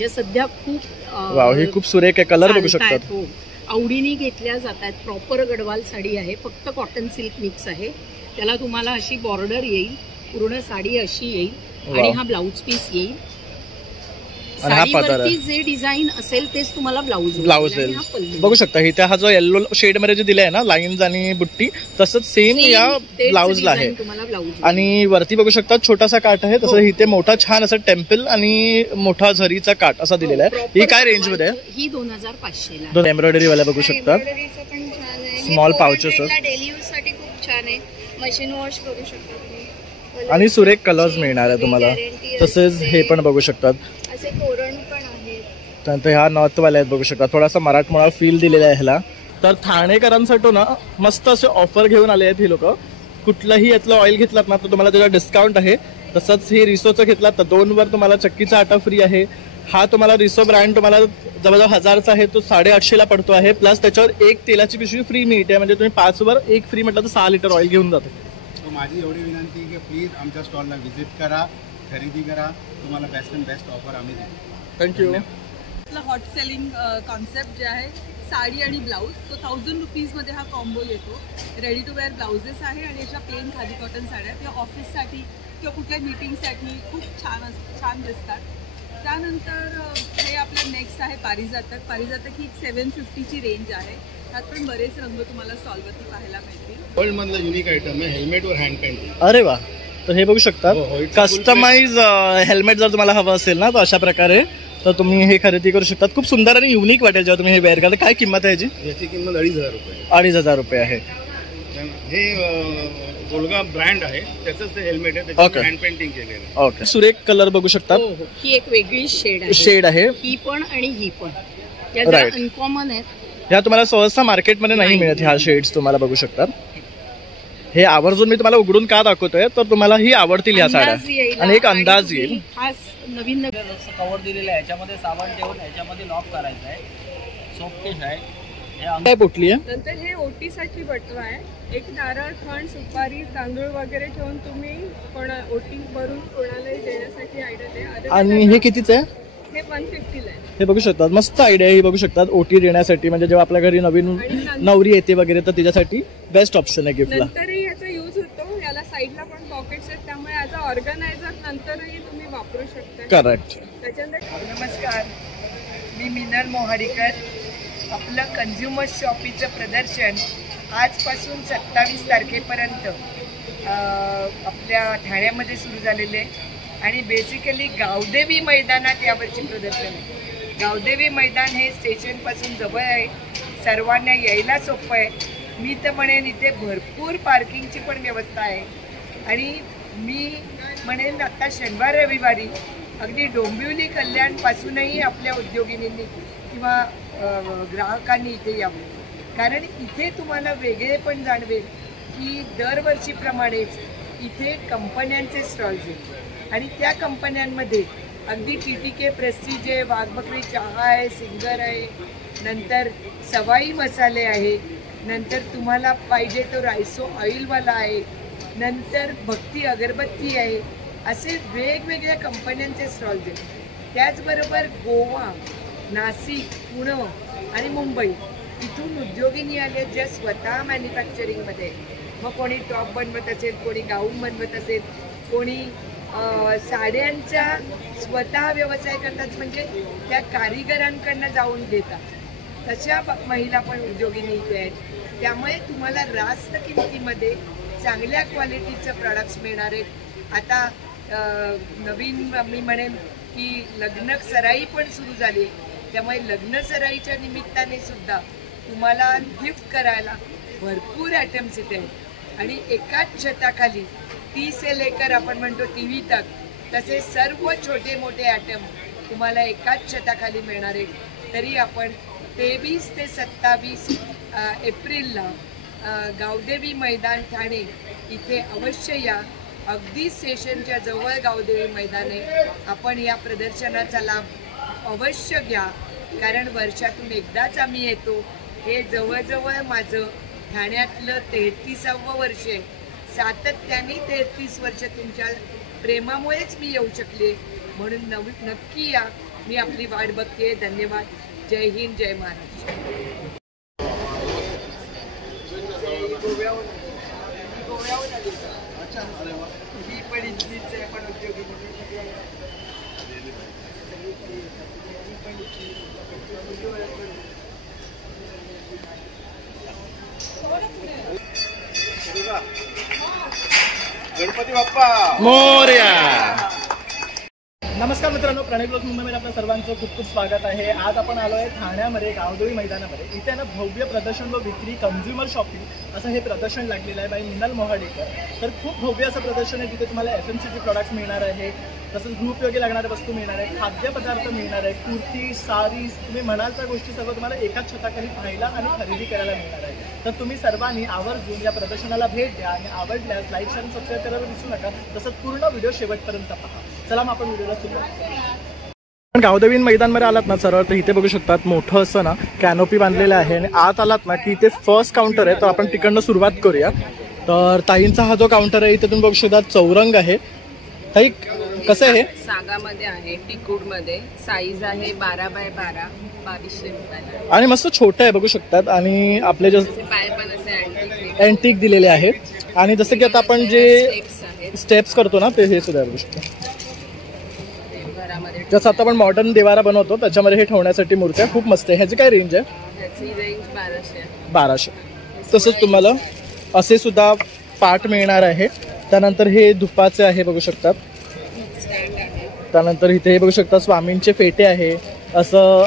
जे सध्या खूप वाव, ही खूप सुरेख आहे, कलर बघू शकतात. हो, आवडीने घेतल्या जातात. प्रॉपर गडवाल साडी आहे, फक्त कॉटन सिल्क मिक्स आहे. त्याला तुम्हाला अशी बॉर्डर येईल, पूर्ण साडी अशी येईल आणि हा ब्लाउज पीस येईल. साडीवरती जे डिझाईन असेल तेच तुम्हाला ब्लाउज येईल. बघू शकता इथे हा जो येलो शेड मध्ये जे दिलाय ना लाईन्स आणि बुट्टी, तसंच सेम या ब्लाउजला आहे. आणि वरती बघू शकता छोटासा काठ आहे, तसं इथे मोठा छान असं टेम्पल आणि मोठा झरीचा काठ असा दिलेला आहे. ही काय रेंज मध्ये आहे? ही 2500 दोन एम्ब्रॉयडरी वाला बघू शकता. स्मॉल पाउचेस डेली यूज साठी खूप छान आहे. मशीन वॉश करू शकता आणि सुरेख कलर्स मिळणार आहे तुम्हाला. तसेच हे पण बघू शकतात, असे तोरण पण आहेत. त्यानंतर ह्या नॉर्थवाले आहेत बघू शकता, थोडासा मराठमोळा फील दिलेला आहे ह्याला. तर ठाणेकरांसाठी ना मस्त असे ऑफर घेऊन आले आहेत ही लोक. कुठलंही यातलं ऑइल घेतलात ना तर तुम्हाला त्याचा डिस्काउंट आहे. तसंच हे रिसोचं घेतलात तर 2 वर तुम्हाला चक्कीचा आटा फ्री आहे. हा तुम्हाला रिसो ब्रँड तुम्हाला जवळजवळ 1000चा आहे, तो 850ला पडतो आहे. प्लस त्याच्यावर एक तेलाची पिशवी फ्री मिळते, म्हणजे तुम्ही 5 वर 1 फ्री म्हटलं तर 6 लिटर ऑइल घेऊन जाते. माझी एवढी विनंती की प्लीज आमच्या स्टॉलला व्हिजिट करा, खरेदी करा, तुम्हाला बेस्ट अँड बेस्ट ऑफर आम्ही देऊ. थँक्यू. आपलं हॉट सेलिंग कॉन्सेप्ट जे आहे साडी आणि ब्लाऊज, तो 1000 रुपीजमध्ये हा कॉम्बो येतो. रेडी टू वेअर ब्लाउजेस आहे आणि याच्या प्लेन खादी कॉटन साड्या किंवा ऑफिससाठी किंवा कुठल्या मीटिंगसाठी खूप छान दिसतात. त्यानंतर हे आपलं नेक्स्ट आहे पारिजातक. पारिजातक ही 750ची रेंज आहे. त्यात पण बरेच रंग तुम्हाला स्टॉलवरती पाहायला मिळतील. वर्ल्ड मधला युनिक आयटम आहे, हेल्मेटवर हँड पेंटिंग. अरे वा, तर हे बघू शकता. कस्टमाइज हेल्मेट जर तुम्हाला हवं असेल ना तर अशा प्रकारे तर तुम्ही हे खरेदी करू शकता. खूप सुंदर आणि युनिक वाटेल जेव्हा तुम्ही हे वेअर करता. काय किंमत आहे याची? याची किंमत 2500 रुपये. 2500 रुपये आहे. हे गोलगा ब्रँड आहे, त्याचंच ते हेल्मेट आहे, त्याच्यावर हँड पेंटिंग केलेलं आहे. ओके, सुरेख कलर बघू शकता. ही एक वेगळी शेड आहे. ही पण आणि ही पण जरा अनकॉमन आहेत. ह्या तुम्हाला सहसा मार्केटमध्ये नाही मिळत ह्या शेड्स. तुम्हाला बघू शकता. हे आवर्जून मी तुम्हाला उघडून का दाखवतोय तर तुम्हाला ही आवडतील ह्या साड्या आणि एक अंदाज येईल. खास नवीन कवर दिलेलं आहे, याच्यामध्ये साबण ठेवून याच्यामध्ये लॉक करायचं आहे. सोप केस आहे. काय पोटली आहे. नंतर हे ओटीसाठी बटर आहे. एक नारळ, खंड, सुपारी, तांदूळ वगैरे ठेवून तुम्ही ओटी भरून कोणालाही देण्यासाठी आयडिया आहे. आणि हे कितीच आहे? हे 150 आहे. हे बघू शकतात, मस्त आयडिया ही बघू शकतात. ओटी देण्यासाठी, म्हणजे जेव्हा आपल्या घरी नवीन नवरी येते वगैरे तर तिच्यासाठी बेस्ट ऑप्शन आहे गिफ्टला. नंतरही याचा यूज होतो. याला साईडला पण पॉकेट्स आहेत, त्यामुळे ॲज अ ऑर्गनायझर नंतरही तुम्ही वापरू शकता. करेक्ट. त्याच्यानंतर नमस्कार, मी मिनल मोहारीकर. आपलं कन्झ्युमर शॉपीचं प्रदर्शन आजपासून 27 तारखेपर्यंत आपल्या ठाण्यामध्ये सुरू झालेले आहे आणि बेसिकली गावदेवी मैदानात यावरची प्रदर्शन आहे. गावदेवी मैदान हे स्टेशनपासून जवळ आहे, सर्वांना यायला सोपं आहे. मी तर म्हणेन इथे भरपूर पार्किंगची पण व्यवस्था आहे. आणि मी म्हणेन आता शनिवार रविवारी अगदी डोंबिवली कल्याणपासूनही आपल्या उद्योगिनींनी किंवा ग्राहकांनी इथे यावं, कारण इथे तुम्हाला वेगळे पण जाणवेल की दरवर्षीप्रमाणेच इथे कंपन्यांचे स्टॉल्स आहेत आणि त्या कंपन्यांमध्ये अगदी TTK प्रेस्टिज आहे, वाघबकरी चहा आहे, सिंगर आहे, नंतर सवाई मसाले आहे, नंतर तुम्हाला पाहिजे तो रायसो ऑइलवाला आहे, नंतर भक्ती अगरबत्ती आहे. असे वेगवेगळ्या कंपन्यांचे स्टॉल्स आहेत. त्याचबरोबर गोवा, नाशिक, पुणे आणि मुंबई इथून उद्योगिनी आले ज्या स्वतः मॅन्युफॅक्चरिंगमध्ये, मग कोणी टॉप बनवत असेल, कोणी गाऊन बनवत असेल, कोणी साड्यांचा स्वतः व्यवसाय करतात, म्हणजे त्या कारिगरांकडनं जाऊन घेतात. तशा महिला पण उद्योगिनी इथे आहेत. त्यामुळे तुम्हाला रास्त किमतीमध्ये चांगल्या क्वालिटीचं प्रॉडक्ट्स मिळणार आहेत. आता नवीन मी म्हणेन की लग्न सराई पण सुरू झाली, त्यामुळे लग्न सराईच्या निमित्ताने सुद्धा तुम्हाला गिफ्ट करायला भरपूर आयटम्स इथे आहेत. आणि एकाच छताखाली 30 से लेकर आपण म्हणतो TV तक, तसे सर्व छोटे मोठे आयटम तुम्हाला एकाच छताखाली मिळणार आहेत. तरी आपण 23 ते 27 एप्रिलला गावदेवी मैदान ठाणे इथे अवश्य या. अगदी स्टेशनच्या जवळ गावदेवी मैदान आहे. आपण या प्रदर्शनाचा लाभ अवश्य घ्या, कारण वर्षातून एकदाच आम्ही येतो. हे जवळजवळ माझं ठाण्यातलं 33वं वर्ष आहे. सातत्याने 33 वर्ष तुमच्या प्रेमामुळेच मी येऊ शकले, म्हणून नक्की या मी आपली वाट बघते. धन्यवाद. जय हिंद, जय महाराष्ट्र. गोव्याहून आली. ही पण इथलीच आहे, पण उद्योगी गणपती बाप्पा मोरया. नमस्कार मित्रांनो, प्रणय ब्लॉग्स मुंबईमध्ये आपल्या सर्वांचं खूप खूप स्वागत आहे. आज आपण आलो आहे ठाण्यामध्ये गावदेवी मैदानामध्ये. इथे ना भव्य प्रदर्शन व विक्री कंझ्युमर शॉपिंग असं हे प्रदर्शन लागलेलं आहे बाय मिनल मोहाडीकर. तर खूप भव्य असं प्रदर्शन आहे. तिथे तुम्हाला FMCG प्रोडक्ट्स मिळणार आहे, तसंच गृहोपयोगी लागणाऱ्या वस्तू मिळणार आहे, खाद्यपदार्थ मिळणार आहे, कुर्ती, साडीज, तुम्ही म्हणाल त्या गोष्टी सर्व तुम्हाला एकाच छताखाली पाहायला आणि खरेदी करायला मिळणार आहे. तर तुम्ही सर्वांनी आवर्जून या प्रदर्शनाला भेट द्या आणि आवडल्यास लाईक शेअर सबस्क्राईब करायला विसरू नका. तसंच पूर्ण व्हिडिओ शेवटपर्यंत पहा. चला मग आपण व्हिडिओला सुरुवात करूया. पण गावदेवी मैदानमध्ये आलात ना सरळ, तर इथे बघू शकतात मोठं असं ना कॅनोपी बांधलेलं आहे आणि आत आलात ना की इथे फर्स्ट काउंटर आहे. तर आपण तिकडनं सुरुवात करूया. तर ताईंचा हा जो काउंटर आहे इथे तुम्ही बघू शकता चौरंग आहे. ताई कसं आहे? सागामध्ये आहे, टिकूड मध्ये. साईज आहे 12x12, 2200 रुपयाला. आणि मस्त छोटं आहे बघू शकतात. आणि आपले जे पाय पण असे अँटिक दिलेले आहेत. आणि जसं की आता आपण जे स्टेप्स करतो ना ते हे सुद्धा बघू शकतो. जसं आता आपण मॉडर्न देवारा बनवतो त्याच्यामध्ये हे ठेवण्यासाठी मूर्त्या खूप मस्त आहे. ह्याची काय रेंज आहे? ह्याची रेंज 1200. तसंच तुम्हाला असे सुद्धा पाट मिळणार आहे. त्यानंतर हे धुपाचे आहे बघू शकतात. त्यानंतर इथे हे बघू शकता स्वामींचे फेटे आहे, असं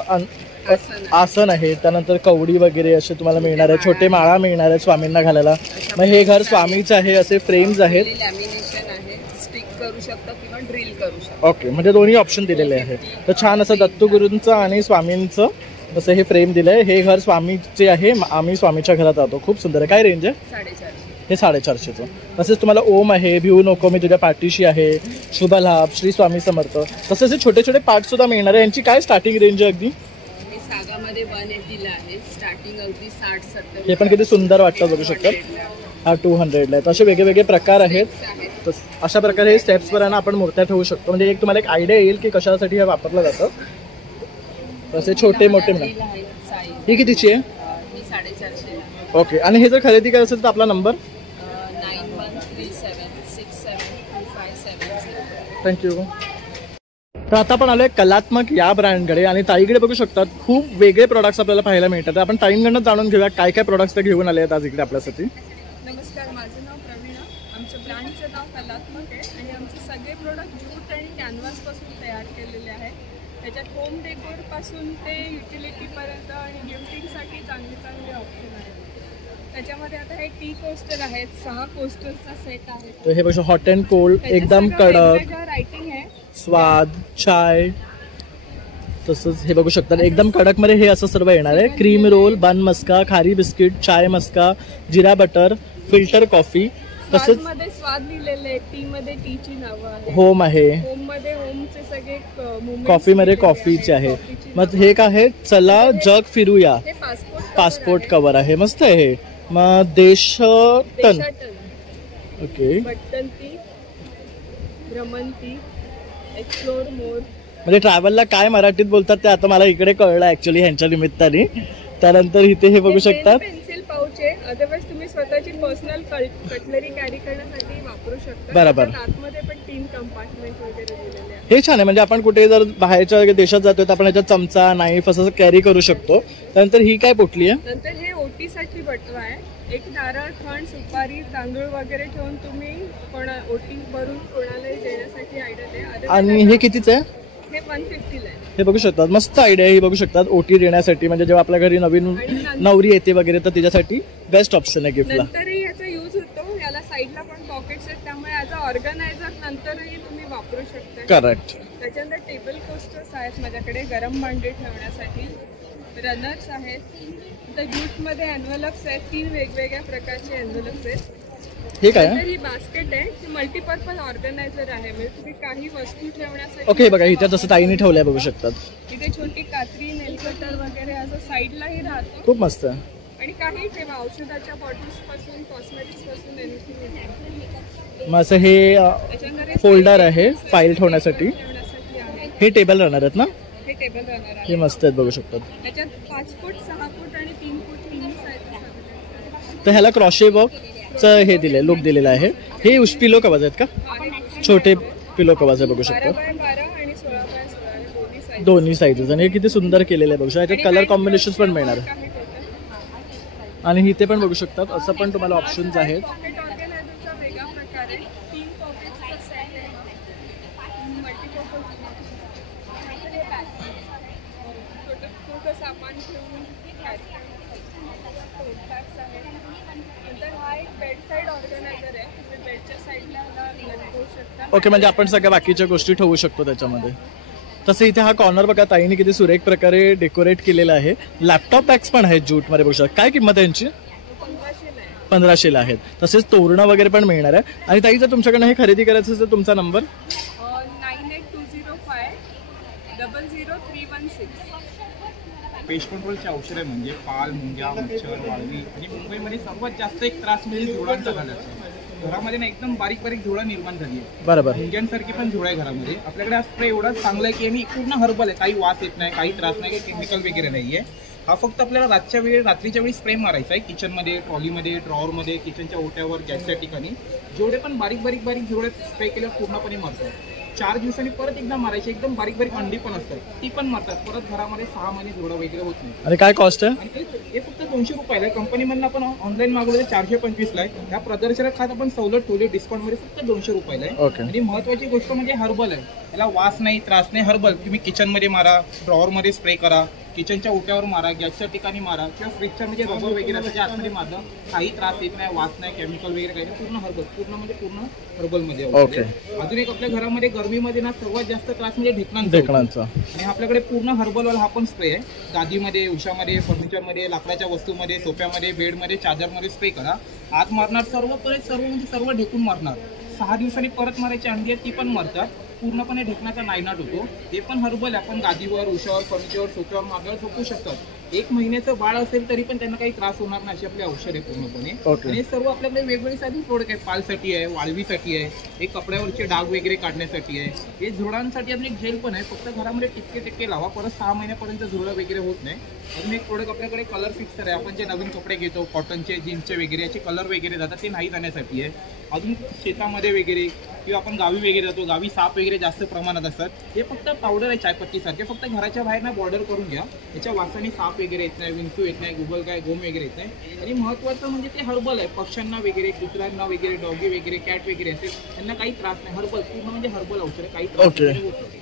आसन आहे. त्यानंतर कवडी वगैरे असे तुम्हाला मिळणार आहे. छोटे माळा मिळणार आहे स्वामींना घालायला. मग हे घर स्वामीचं आहे. असे फ्रेम्स आहेत. लॅमिनेशन आहे, स्टिक करू शकता किंवा ड्रिल करू शकता. ओके, म्हणजे दोन्ही ऑप्शन दिलेले आहे. तर छान असं दत्तगुरूंचं आणि स्वामींचं असं हे फ्रेम दिलंय. हे घर स्वामीचे आहे. आम्ही स्वामीच्या घरात राहतो. खूप सुंदर आहे. काय रेंज आहे? 450. हे 450चं. तसेच तुम्हाला ओम आहे, भिवू नको मी तुझ्या पाठीशी आहे, शुभ लाभ, श्री स्वामी समर्थ, तसेच हे छोटे छोटे पार्ट सुद्धा मिळणार आहे. यांची काय स्टार्टिंग रेंज आहे अगदी? हे सागामध्ये 180 ला आहे, स्टार्टिंग अगदी 60-70. हे पण किती सुंदर वाटतं बघू शकतात. हा 200 ला आहे. असे वेगळे वेगळे प्रकार आहेत. तर अशा प्रकारे हे स्टेप्सवर ना आपण मूर्त्या ठेवू शकतो. म्हणजे एक तुम्हाला एक आयडिया येईल की कशासाठी हे वापरलं जातं. तसे छोटे मोठे मिळणार. ही कितीची आहे? ही 450. ओके. आणि हे जर खरेदी करायचं असेल तर आपला नंबर? 9137672570. थँक्यू. तर आता आपण आलोय कलात्मक या ब्रँडकडे आणि ताईकडे बघू शकतात खूप वेगळे प्रोडक्ट्स आपल्याला पाहायला मिळतात. आपण ताईंकडनं जाणून घेऊया काय काय प्रोडक्ट्स ते घेऊन आले आहेत आज इकडे आपल्यासाठी. नमस्कार, माझं नाव प्रवीणा. आमच्या ब्रँडचं नाव कलात्मक आहे आणि आमचे सगळे प्रोडक्ट ज्यूट आणि कॅनव्हासपासून तयार केलेले आहेत. त्याच्यात होम डेकोरपासून ते युटिलिटीपर्यंत आणि गिफ्टिंगसाठी चांगले चांगले ऑप्शन आहेत. त्याच्यामध्ये आता हे टी कोस्टर आहेत, 6 कोस्टरचा सेट आहे. तर हे बघा हॉट अँड कोल्ड, एकदम कडक, रायटिंग आहे, स्वाद, चाय. तसंच हे बघू शकतात एकदम कडक मध्ये हे असं सर्व येणार आहे. क्रीम रोल, बन मस्का, खारी बिस्किट, चाय मस्का, जिरा बटर, फिल्टर कॉफी. तसंच मध्ये स्वाद लिहिलेले, टी मध्ये टीची नावं आहेत. होम आहे, होम मध्ये होमचे सगळे कॉफी मध्ये कॉफीचे आहे. मग हे काय आहे? चला जग फिरूया, हे पासपोर्ट कव्हर आहे. मस्त आहे हे. मग देशटन, ओके, बट्टनती, भ्रमंती, एक्सप्लोर मोर. म्हणजे ट्रॅव्हलला काय मराठीत बोलतात ते आता मला इकडे कळलं ऍक्च्युली ह्यांच्या निमित्ताने. त्यानंतर इथे हे बघू शकतात पेन्सिल पाउच आहे. अदरवाईज तुम्ही स्वतःची पर्सनल कटलरी कॅरी करण्यासाठी वापरू शकता. बरोबर. आतमध्ये पण 3 कंपार्टमेंट वगैरे दिलेले आहेत. हे छान आहे. म्हणजे आपण कुठे जर बाहेरच्या देशात जातोय तर आपण ह्याच्यात चमचा, नाईफ असं कॅरी करू शकतो. त्यानंतर ही काय पोटली आहे? नंतर हे ओटीसाठी बटवा आहे. एक नारळ, खंड, सुपारी, तांदूळ वगैरे ठेवून तुम्ही ओटी भरून कोणालाही देण्यासाठी आयडिया आहे. आणि हे कितीच आहे? हे 150 ला आहे. हे बघू शकतात, मस्त आयडिया ही बघू शकतात. ओटी देण्यासाठी म्हणजे जेव्हा आपल्या घरी नवीन नवरी येते वगैरे तर तिच्यासाठी बेस्ट ऑप्शन आहे गिफ्टला. नंतरही याचा यूज होतो. याला साईडला पण पॉकेट्स आहेत, त्यामुळे याचा ऑर्गनायझर नंतरही तुम्ही वापरू शकता. करेक्ट. त्याच्यानंतर टेबल कोस्टर्स आहेत माझ्याकडे गरम भांडे ठेवण्यासाठी. रनर्स आहेत. तर ज्यूटमध्ये एन्व्हलप्स आहेत, 3 वेगवेगळ्या प्रकारचे एन्व्हलप्स आहेत. हे काय? ही बास्केट आहे, ही मल्टीपर्पज ऑर्गनायझर आहे. म्हणजे तुम्ही काही वस्तू ठेवण्यासाठी. ओके, बघा इथे जसं ताईने ठेवलंय बघू शकतात. इथे छोटी कात्री, नेलकटर वगैरे असं साईडलाही राहतो. खूप मस्त आहे. आणि काही ठेवा, औषधाच्या बॉटल्स पासून, कॉस्मेटिक्स पासून एनिथिंग. मग असं हे फोल्डर आहे फाईल ठेवण्यासाठी. आहे. हे टेबल राहणार आहेत ना? हे हे टेबल राहणार हे आहे. मस्त आहेत बघू शकतात. त्याच्यात 5 फूट 6 फूट आणि 3 फूट तिन्ही साईज तर ह्याला क्रॉशे वर्कचं हे दिले लुक दिलेलं आहे. हे पिलो कवर्स आहेत का? छोटे पिलो कवर्स आहे बघू शकतो. 12x12 आणि 16x16 दोन्ही साईजेस आणि हे किती सुंदर केलेले आहे बघू शकता. याच्यात कलर कॉम्बिनेशन पण मिळणार आणि इथे पण बघू शकतात असं पण तुम्हाला ऑप्शन्स आहेत. पॉकेट ऑर्गनायझरचा वेगळा प्रकार आहे. 3 पॉकेट्सचा सेट आहे. मल्टीपर्पज छोटं सामान ठेवून बॅग्स आहे. नंतर हा एक बेड साईड ऑर्गनायझर आहे. तुम्ही बेडच्या साईडला ठेवू शकता. ओके, म्हणजे आपण सगळ्या बाकीच्या गोष्टी ठेवू शकतो त्याच्यामध्ये. तसं इथे हा कॉर्नर बघा ताईने किती सुरेख प्रकारे डेकोरेट केलेला आहे. लॅपटॉप बॅग्स पण आहेत ज्यूटमध्ये बघू शकता. काय किंमत आहे यांची? 1500ला आहेत. तसेच तोरणं वगैरे पण मिळणार आहे. आणि ताई जर तुमच्याकडनं हे खरेदी करायचं असेल तर तुमचा नंबर 9820500316. पेस्ट कंट्रोलचे औषधं म्हणजे पाल, मुंग्या, मच्छर, वाळवी आणि मुंबईमध्ये सर्वात जास्त एक त्रास म्हणजे झुरळांचा झाल्याचा. घरामध्ये ना एकदम बारीक बारीक झुरळ निर्माण झाली आहे. बरोबर. मुंग्यांसारखी पण झुरळ आहे घरामध्ये. आपल्याकडे हा स्प्रे एवढा चांगला आहे की आणि पूर्ण हर्बल आहे. काही वास येत नाही, काही त्रास नाही, काही केमिकल वगैरे नाही आहे. हा फक्त आपल्याला रात्रीच्या वेळी स्प्रे मारायचा आहे. किचनमध्ये, ट्रॉलीमध्ये, ड्रॉवरमध्ये, किचनच्या ओट्यावर, गॅसच्या ठिकाणी जेवढे पण बारीक झुरळ स्प्रे केल्यावर पूर्णपणे मरतात. 4 दिवसांनी परत एकदा मारायची. एकदम बारीक अंडी पण असतात, ती पण मारतात. परत घरामध्ये 6 महिने झुरळ वगैरे होत नाही. आणि काय कॉस्ट आहे? आणि हे फक्त 200 रुपयाला आहे. कंपनीमधून आपण ऑनलाईन मागवलं 425ला आहे. ह्या प्रदर्शनात खात आपण सवलत ठेवली डिस्काउंटमध्ये फक्त 200 रुपयाला आहे. ओके. आणि महत्वाची गोष्ट म्हणजे हर्बल आहे. याला वास नाही, त्रास नाही. हर्बल तुम्ही किचनमध्ये मारा, ड्रॉवरमध्ये स्प्रे करा, किचनच्या ओट्यावर मारा, गॅसच्या ठिकाणी मारा किंवा फ्रीजच्या म्हणजे रबर वगैरे त्याच्या आतमध्ये मारलं, काही त्रास येत नाही, वास नाही, केमिकल वगैरे काही नाही. पूर्ण हर्बल, पूर्ण हर्बलमध्ये. ओके. अजून एक आपल्या घरामध्ये गरमीमध्ये ना सर्वात जास्त त्रास म्हणजे ढेकणांचा. आणि आपल्याकडे पूर्ण हर्बलवाला हा पण स्प्रे आहे. गादीमध्ये, उशामध्ये, फर्निचरमध्ये, लाकडाच्या वस्तूमध्ये, सोफ्यामध्ये, बेडमध्ये, चादरमध्ये स्प्रे करा. आत मारणार सर्व ढेकून मारणार. 6 दिवसांनी परत मारायची अंडी आहे ती पण मरतात. पूर्णपणे ढेकणाचा नायनाट होतो. ते पण हर्बल आहे. आपण गादीवर, उशावर, फर्निचरवर, सोफ्यावर मारल्यावर झोपू शकतात. 1 महिन्याचं बाळ असेल तरी पण त्यांना काही त्रास होणार नाही अशी आपली औषध आहे पूर्णपणे. आणि सर्व आपल्याकडे वेगवेगळी साधी प्रोडक्ट आहे. पालसाठी आहे, वाळवीसाठी आहे, हे कपड्यावरचे डाग वगैरे काढण्यासाठी आहे, हे झुरळांसाठी आपली एक जेल पण आहे. फक्त घरामध्ये टिक्के लावा, परत 6 महिन्यापर्यंत झुरळ वगैरे होत नाही. अजून एक प्रोडक्ट आपल्याकडे कलर फिक्सर आहे. आपण जे नवीन कपडे घेतो कॉटनचे, जीन्सचे वगैरे, याचे कलर वगैरे जातात ते नाही जाण्यासाठी आहे. अजून शेतामध्ये वगैरे किंवा आपण गावी वगैरे जातो, गावी साप वगैरे जास्त प्रमाणात असतात. हे फक्त पावडर आहे चायपत्तीसारखे. फक्त घराच्या बाहेर ना बॉर्डर करून घ्या. याच्या वासाने साप वगैरे येत नाही, विंचू येत नाही, गुगलगाय, गोम वगैरे येत नाही. आणि महत्त्वाचं म्हणजे ते हर्बल आहे. पक्ष्यांना वगैरे, कुत्र्यांना वगैरे, डॉगी वगैरे, कॅट वगैरे असेल त्यांना काही त्रास नाही. हर्बल पूर्ण म्हणजे हर्बल औषध आहे, काही त्रास वगैरे होत नाही.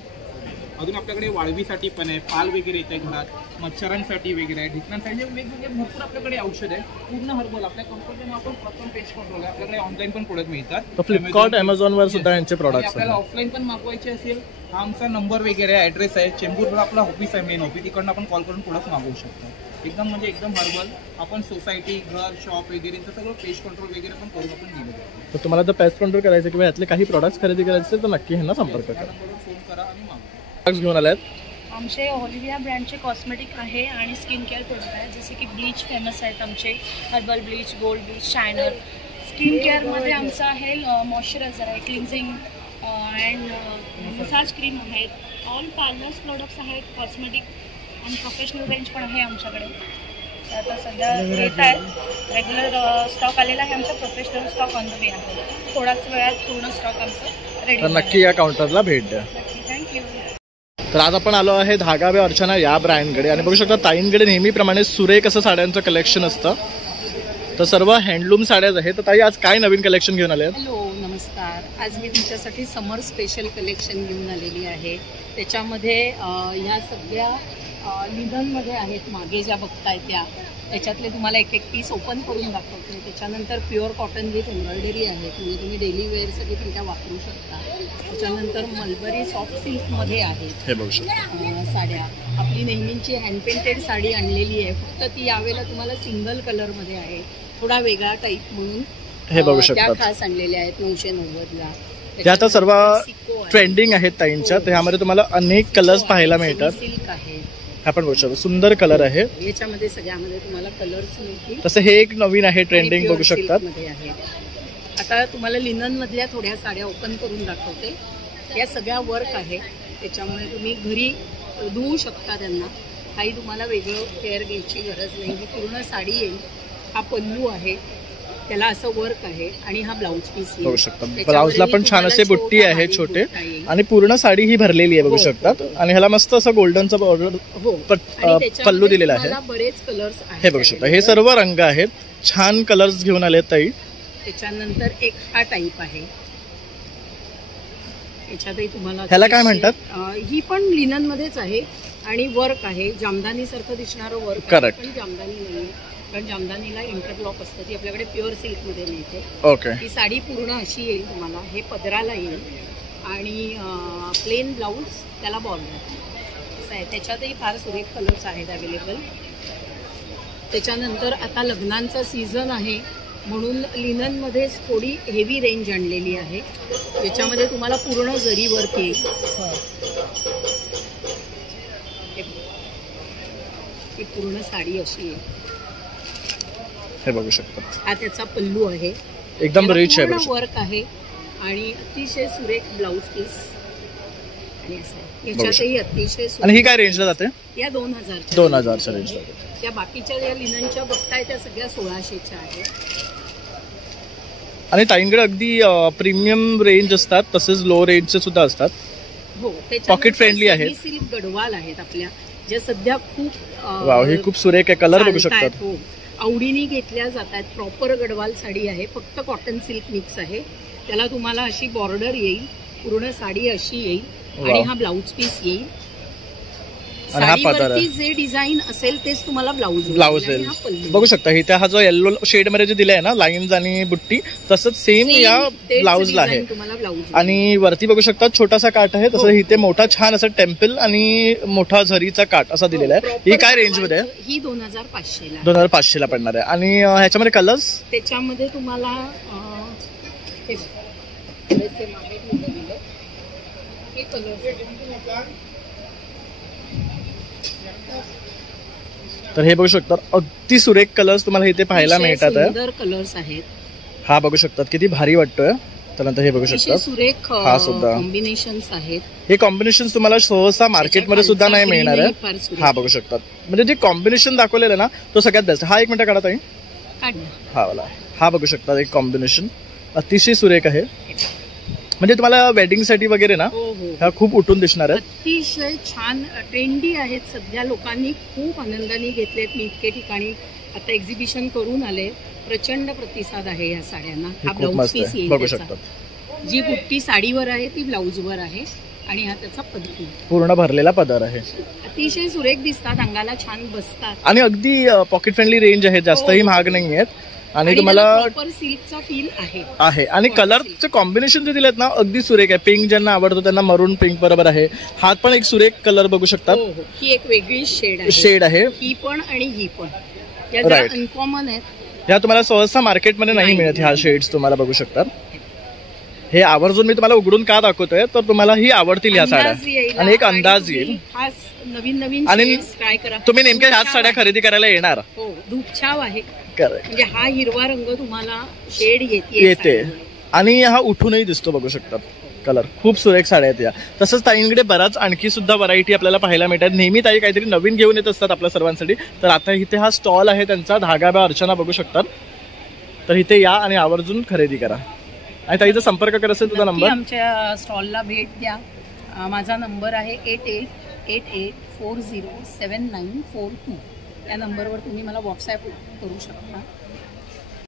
अजून आपल्याकडे वाळवीसाठी पण आहे, पाल वगैरे येत आहे घरात, मच्छरांसाठी वगैरे आहे, ढिकणांसाठी वेगवेगळे भरपूर आपल्याकडे औषध आहे. पूर्ण हर्बल. आपल्या कंपनीने आपण प्रथम पेस्ट कंट्रोल आहे. आपल्याकडे ऑनलाईन पण प्रोडक्ट मिळतात. फ्लिपकार्ट, अमेझॉनवर सुद्धा यांचे प्रोडक्ट्स आहेत. आपल्याला ऑफलाईन पण मागवायचे असेल, हा आमचा नंबर वगैरे आहे, ॲड्रेस आहे. चेंबूरला आपला ऑफिस आहे, मेन ऑफिस. तिकडनं आपण कॉल करून प्रोडक्ट मागवू शकतो. एकदम हर्बल. आपण सोसायटी, घर, शॉप वगैरे सगळं पेस्ट कंट्रोल वगैरे पण करून आपण दिलं जातं. तर तुम्हाला जर पेस्ट कंट्रोल करायचं किंवा यातले काही प्रोडक्ट्स खरेदी करायचे असेल तर नक्की ह्यांना संपर्क करा. फोन करा आणि मागवा. घेऊन आल्यात आमचे ऑलिव्हिया ब्रँडचे कॉस्मेटिक आहे आणि स्किन केअर प्रोडक्ट आहे. जसे की ब्लीच फेमस आहेत आमचे, herbal bleach, gold bleach, shiner. Skin केअरमध्ये आमचं आहे मॉइश्चरायझर आहे, क्लिन्झिंग अँड मसाज क्रीम आहेत. ऑल पार्लर्स प्रोडक्ट्स आहेत, कॉस्मेटिक आणि प्रोफेशनल रेंज पण आहे आमच्याकडे. आता सध्या येत आहे, रेग्युलर स्टॉक आलेला आहे आमचा. Professional stock on the way आहे. थोड्याच वेळात पूर्ण स्टॉक आमचं रेडी. तर नक्की या काउंटरला भेट द्या. थँक्यू. तर आज आपण आलो आहे धागा बाय अर्चना या ब्रँडकडे आणि बघू शकता ताईंकडे नेहमीप्रमाणे सुरेख असं साड्यांचं कलेक्शन असतं. तर सर्व हँडलूम साड्याच आहेत. तर ताई आज काय नवीन कलेक्शन घेऊन आले? हॅलो, नमस्कार. आज मी तुमच्यासाठी समर स्पेशल कलेक्शन घेऊन आलेली आहे. त्याच्यामध्ये ह्या सगळ्या लिननमध्ये आहेत. मागे ज्या बघताय त्याच्यातले तुम्हाला एक पीस ओपन करून दाखवते. त्याच्यानंतर प्युअर कॉटन विथ एम्ब्रॉयडरी आहे, म्हणजे तुम्ही डेली वेअरसाठी पण त्या वापरू शकता. त्याच्यानंतर मलबरी सॉफ्ट सिल्कमध्ये आहेत हे बघू शकता साड्या. आपली नेहमीची हँड पेंटेड साडी आणलेली आहे, फक्त ती यावेळेला तुम्हाला सिंगल कलरमध्ये आहे, थोडा वेगळा टाईप म्हणून हे बघू त्या शकता. खास आणलेल्या आहेत 990ला. त्या आता सर्व ट्रेंडिंग आहेत ताईंच्या. त्यामध्ये तुम्हाला अनेक कलर्स पाहायला मिळतात. सिल्क आहे, आपण बघू शकतो सुंदर कलर आहे. याच्यामध्ये सगळ्यामध्ये तुम्हाला कलर्स मिळतील. तसं हे एक नवीन आहे, ट्रेंडिंग बघू शकतात. आता तुम्हाला लिनन मधल्या थोड्या साड्या ओपन करून दाखवते. या सगळ्या वर्क आहे, त्याच्यामुळे तुम्ही घरी धुवू शकता त्यांना, काही तुम्हाला वेगळं केअर घ्यायची गरज नाही. ही पूर्ण साडी येईल. हा पल्लू आहे, त्याला असं वर्क आहे आणि हा ब्लाऊज पीस बघू शकता. ब्लाऊजला पण छान असे बुट्टी आहे छोटे आणि पूर्ण साडी ही भरलेली आहे बघू शकतात. आणि ह्याला मस्त असं गोल्डनचा पल्लू दिलेला आहे. बरेच कलर्स हे बघू शकता. हे सर्व रंग आहेत, छान कलर्स घेऊन आले ताई. त्याच्यानंतर एक हा टाईप आहे, याच्यातही तुम्हाला ह्याला काय म्हणतात? ही पण लिनन मध्येच आहे आणि वर्क आहे, जामदानी सारखं दिसणारं वर्क. करेक्ट. पण जामदानी नाही, कारण जामदानीला इंटरलॉक असतं, ती आपल्याकडे प्युअर सिल्क मध्ये मिळते. ओके. ही साडी पूर्ण अशी येईल तुम्हाला, हे पदराला येईल आणि प्लेन ब्लाऊज, त्याला बॉर्डर असं आहे. त्याच्यातही फार सुरेख कलर्स आहेत अवेलेबल. त्याच्यानंतर आता लग्नांचा सीझन आहे म्हणून लिननमध्येच थोडी हेवी रेंज आणलेली आहे, ज्याच्यामध्ये तुम्हाला पूर्ण जरी वर्क येईल. ही पूर्ण साडी अशी आहे. हे बघू शकता. हा त्याचा पल्लू आहे, एकदम रिच आहे, वर्क आहे आणि अतिशय सुरेख ब्लाऊज पीस आणि असं आहे. याच्यातही अतिशय. आणि ही काय रेंजला जाते? या 2000 2000च्या रेंजला. त्या बाकीच्या ज्या लिननच्या बघताय त्या सगळ्या 1600च्या आहेत. आणि ताईंकडे अगदी प्रीमियम रेंज असतात, तसेच लो रेंजचे सुद्धा असतात. हो, पॉकेट फ्रेंडली आहेत. सिल्क गडवाल आहेत आपल्या, ज्या सध्या खूप वाव, ही खूप सुरेख आहे. कलर बघू शकतात. हो, आवडीने घेतल्या जात आहेत. प्रॉपर गडवाल साडी आहे, फक्त कॉटन सिल्क मिक्स आहे. त्याला तुम्हाला अशी बॉर्डर येईल, पूर्ण साडी अशी येईल आणि हा ब्लाऊज पीस येईल. साडीवरती जे डिझाईन असेल तेच तुम्हाला ब्लाऊज येईल. बघू शकता. इथे हा जो येल्लो शेड मध्ये जे दिलाय ना लाईन्स आणि बुट्टी, तसंच सेम या ब्लाऊजला आहे. आणि वरती बघू शकता छोटासा काठ आहे, तसं इथे मोठा छान असं टेम्पल आणि मोठा झरीचा काठ असा दिलेला आहे. ही काय रेंज मध्ये आहे? ही 2500 2500 पडणार आहे. आणि ह्याच्यामध्ये कलर्स? त्याच्यामध्ये तुम्हाला तर हे बघू शकता, अगदी सुरेख कलर्स तुम्हाला इथे पाहायला मिळतात. सुंदर कलर्स आहेत. हा बघू शकतात किती भारी वाटतोय. त्यानंतर हे बघू शकता, सुरेख हा सुद्धा कॉम्बिनेशन्स आहेत. हे कॉम्बिनेशन तुम्हाला सहसा मार्केटमध्ये सुद्धा नाही मिळणार आहे. हा बघू शकतात. म्हणजे जे कॉम्बिनेशन दाखवलेलं ना तो सगळ्यात बेस्ट. हा 1 मिनिट काढा ताई. हा वाला, हा बघू शकता एक कॉम्बिनेशन अतिशय सुरेख आहे. म्हणजे तुम्हाला वेडिंग साठी वगैरे ना ह्या खूप उठून दिसणार आहेत. अतिशय छान ट्रेंडी आहेत. सध्या लोकांनी खूप आनंदाने घेतलेत. मी इतके ठिकाणी आता एक्झिबिशन करून आले. प्रचंड प्रतिसाद आहे या साड्यांना. हा ब्लाऊज पीस येईल, बघू शकता. जी बुट्टी साडीवर आहे ती ब्लाऊजवर आहे आणि हा त्याचा पदर, पूर्ण भरलेला पदर आहे. अतिशय सुरेख दिसतात, अंगाला छान बसतात आणि अगदी पॉकेट फ्रेंडली रेंज आहे, जास्तही महाग नाही आहेत. आणि तुम्हाला प्रॉपर सिल्कचा फील आहे. आणि कलरचे कॉम्बिनेशन जे दिलेत ना अगदी सुरेख आहे. पिंक ज्यांना आवडतो त्यांना मरून पिंक बरोबर आहे. हात पण एक सुरेख कलर बघू शकतात. ही एक वेगळी शेड आहे. ही पण आणि ही पण या अनकॉमन आहेत. ह्या तुम्हाला सहसा मार्केटमध्ये नाही मिळत. ह्या शेड्स तुम्हाला बघू शकतात. हे आवर्जून मी तुम्हाला उघडून का दाखवतोय तर तुम्हाला ही आवडतील ह्या साड्या आणि एक अंदाज येईल. नवीन आणि ट्राय करा. तुम्ही नेमक्या ह्याच साड्या खरेदी करायला येणार. हो, धूपछाव आहे. म्हणजे हा हिरवा रंग तुम्हाला शेड येते आणि हा उठूनही दिसतो. बघू शकतात कलर खूप सुरेख साड्या आहेत या. तसंच ताईंकडे बराच आणखी सुद्धा व्हरायटी आपल्याला पाहायला मिळतात. नेहमी ताई काहीतरी नवीन घेऊन येत असतात आपल्या सर्वांसाठी. तर आता इथे हा स्टॉल आहे त्यांचा, धागा बा अर्चना बघू शकतात. तर इथे या आणि आवर्जून खरेदी करा. आणि ताईचा संपर्क करा असेल तुझा नंबर. आमच्या स्टॉलला भेट द्या. माझा नंबर आहे 8888407942. या नंबरवर तुम्ही मला व्हॉट्सॲप करू शकता.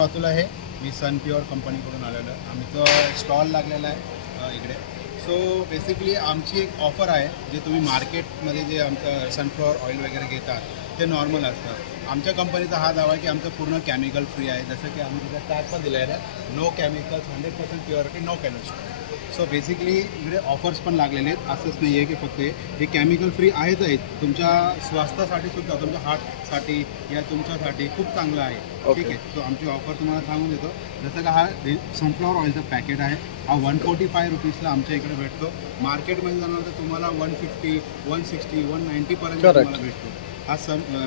अतुल आहे, मी सन प्युअर कंपनीकडून आलेलो आहे. आमचं स्टॉल लागलेला आहे इकडे. सो बेसिकली आमची एक ऑफर आहे, जे तुम्ही मार्केटमध्ये जे आमचं सनफ्लॉवर ऑइल वगैरे घेतात ते नॉर्मल असतं. आमच्या कंपनीचा हा दावा आहे की आमचं पूर्ण केमिकल फ्री आहे. जसं की आम्ही तिथं टॅग पण दिलेलं आहे, no chemicals, 100% purity, no chemical. So basically इकडे ऑफर्स पण लागलेले आहेत. असंच नाही आहे की फक्त हे केमिकल फ्री आहेच आहेत. तुमच्या स्वास्थ्यासाठी सुद्धा, तुमच्या हार्टसाठी या तुमच्यासाठी खूप चांगलं आहे. ठीक आहे. सो आमची ऑफर तुम्हाला सांगून देतो. जसं का हा सनफ्लॉवर ऑइलचं पॅकेट आहे, हा 145 रुपीजला आमच्या इकडे भेटतो. मार्केटमध्ये जाणार तर तुम्हाला 150, 160, 190 पर्यंत तुम्हाला भेटतो. हा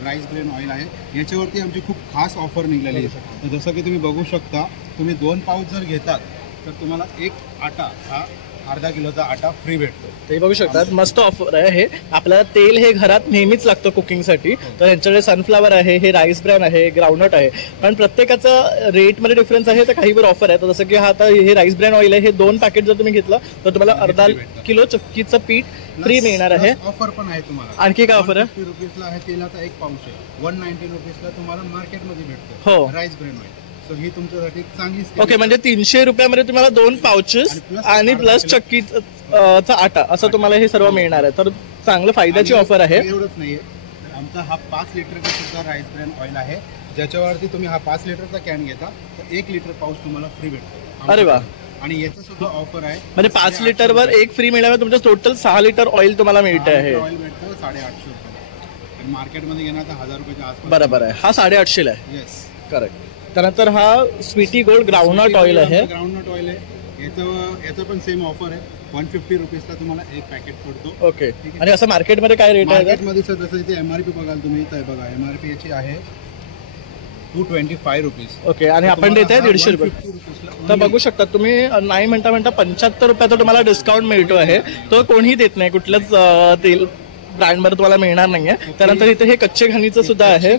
राईस ब्रेन ऑइल आहे. याच्यावरती आमची खूप खास ऑफर निघालेली आहे. तर जसं की तुम्ही बघू शकता, तुम्ही 2 पाऊच जर घेतात तर तुम्हाला एक आटा हा अर्धा किलोचा आटा फ्री भेटतो. ते बघू शकतात, मस्त ऑफर आहे. हे आपल्याला तेल हे घरात नेहमीच लागतं कुकिंगसाठी, तर यांच्याकडे सनफ्लावर आहे, हे राईस ब्रॅन आहे, ग्राउंडनट आहे, पण प्रत्येकाचा रेटमध्ये डिफरन्स आहे. तर काहीवर ऑफर आहे. तर जसं की हा आता हे राईस ब्रॅन ऑइल आहे, हे 2 पॅकेट जर तुम्ही घेतलं तर तुम्हाला अर्धा किलो चक्कीचं पीठ फ्री मिळणार आहे. ऑफर पण आहे तुम्हाला. आणखी काय ऑफर आहे? 50 रुपीजला आहे तेलाचा 1 पाऊच आहे. 190 रुपीजला तुम्हाला मार्केटमध्ये भेटतो हो राईस ब्रॅन ऑइल. सो ही तुमच्यासाठी चांगली ओके, म्हणजे 300 रुपयामध्ये तुम्हाला 2 पाउचेस आणि प्लस चक्कीचा आटा असं तुम्हाला हे सर्व मिळणार आहे. तर चांगलं फायद्याची ऑफर आहे. एवढंच नाहीये, आमचा हा 5 लिटरचा सुद्धा राईस ब्रॅन ऑइल आहे, ज्याच्यावरती तुम्ही हा 5 लिटरचा कॅन घेता तर 1 लिटर पाऊच तुम्हाला फ्री भेटतो. अरे वा. आणि याचं सुद्धा ऑफर आहे, म्हणजे 5 लिटरवर 1 फ्री मिळालं, तुमचं टोटल 6 लिटर ऑइल तुम्हाला मिळत आहे. ऑइल भेटतं 850 रुपये आणि मार्केटमध्ये घेणार तर 1000 रुपयाच्या आसपास. बरोबर आहे. हा 850 ला आहे. Yes, correct. त्यानंतर हा स्वीटी गोल्ड ग्राउंडनट ऑइल आहे. ग्राउंडनट ऑइल आहे, याचं पण सेम ऑफर आहे. 150 रुपीजला तुम्हाला 1 पॅकेट पडतो. ओके. आणि असं मार्केटमध्ये काय रेट आहे? मार्केटमध्ये सर जसं इथे MRP बघाल तुम्ही, तर बघा MRP याची आहे 225 रुपीज. ओके. आणि आपण देत आहे 150 रुपये. तर बघू शकता तुम्ही, नाही म्हणता 75 रुपयाचा तुम्हाला डिस्काउंट मिळतो आहे. तो कोणीही देत नाही, कुठलंच तेल ब्रँडमध्ये तुम्हाला मिळणार नाहीये. त्यानंतर इथे हे कच्चे घाणीचं सुद्धा आहे.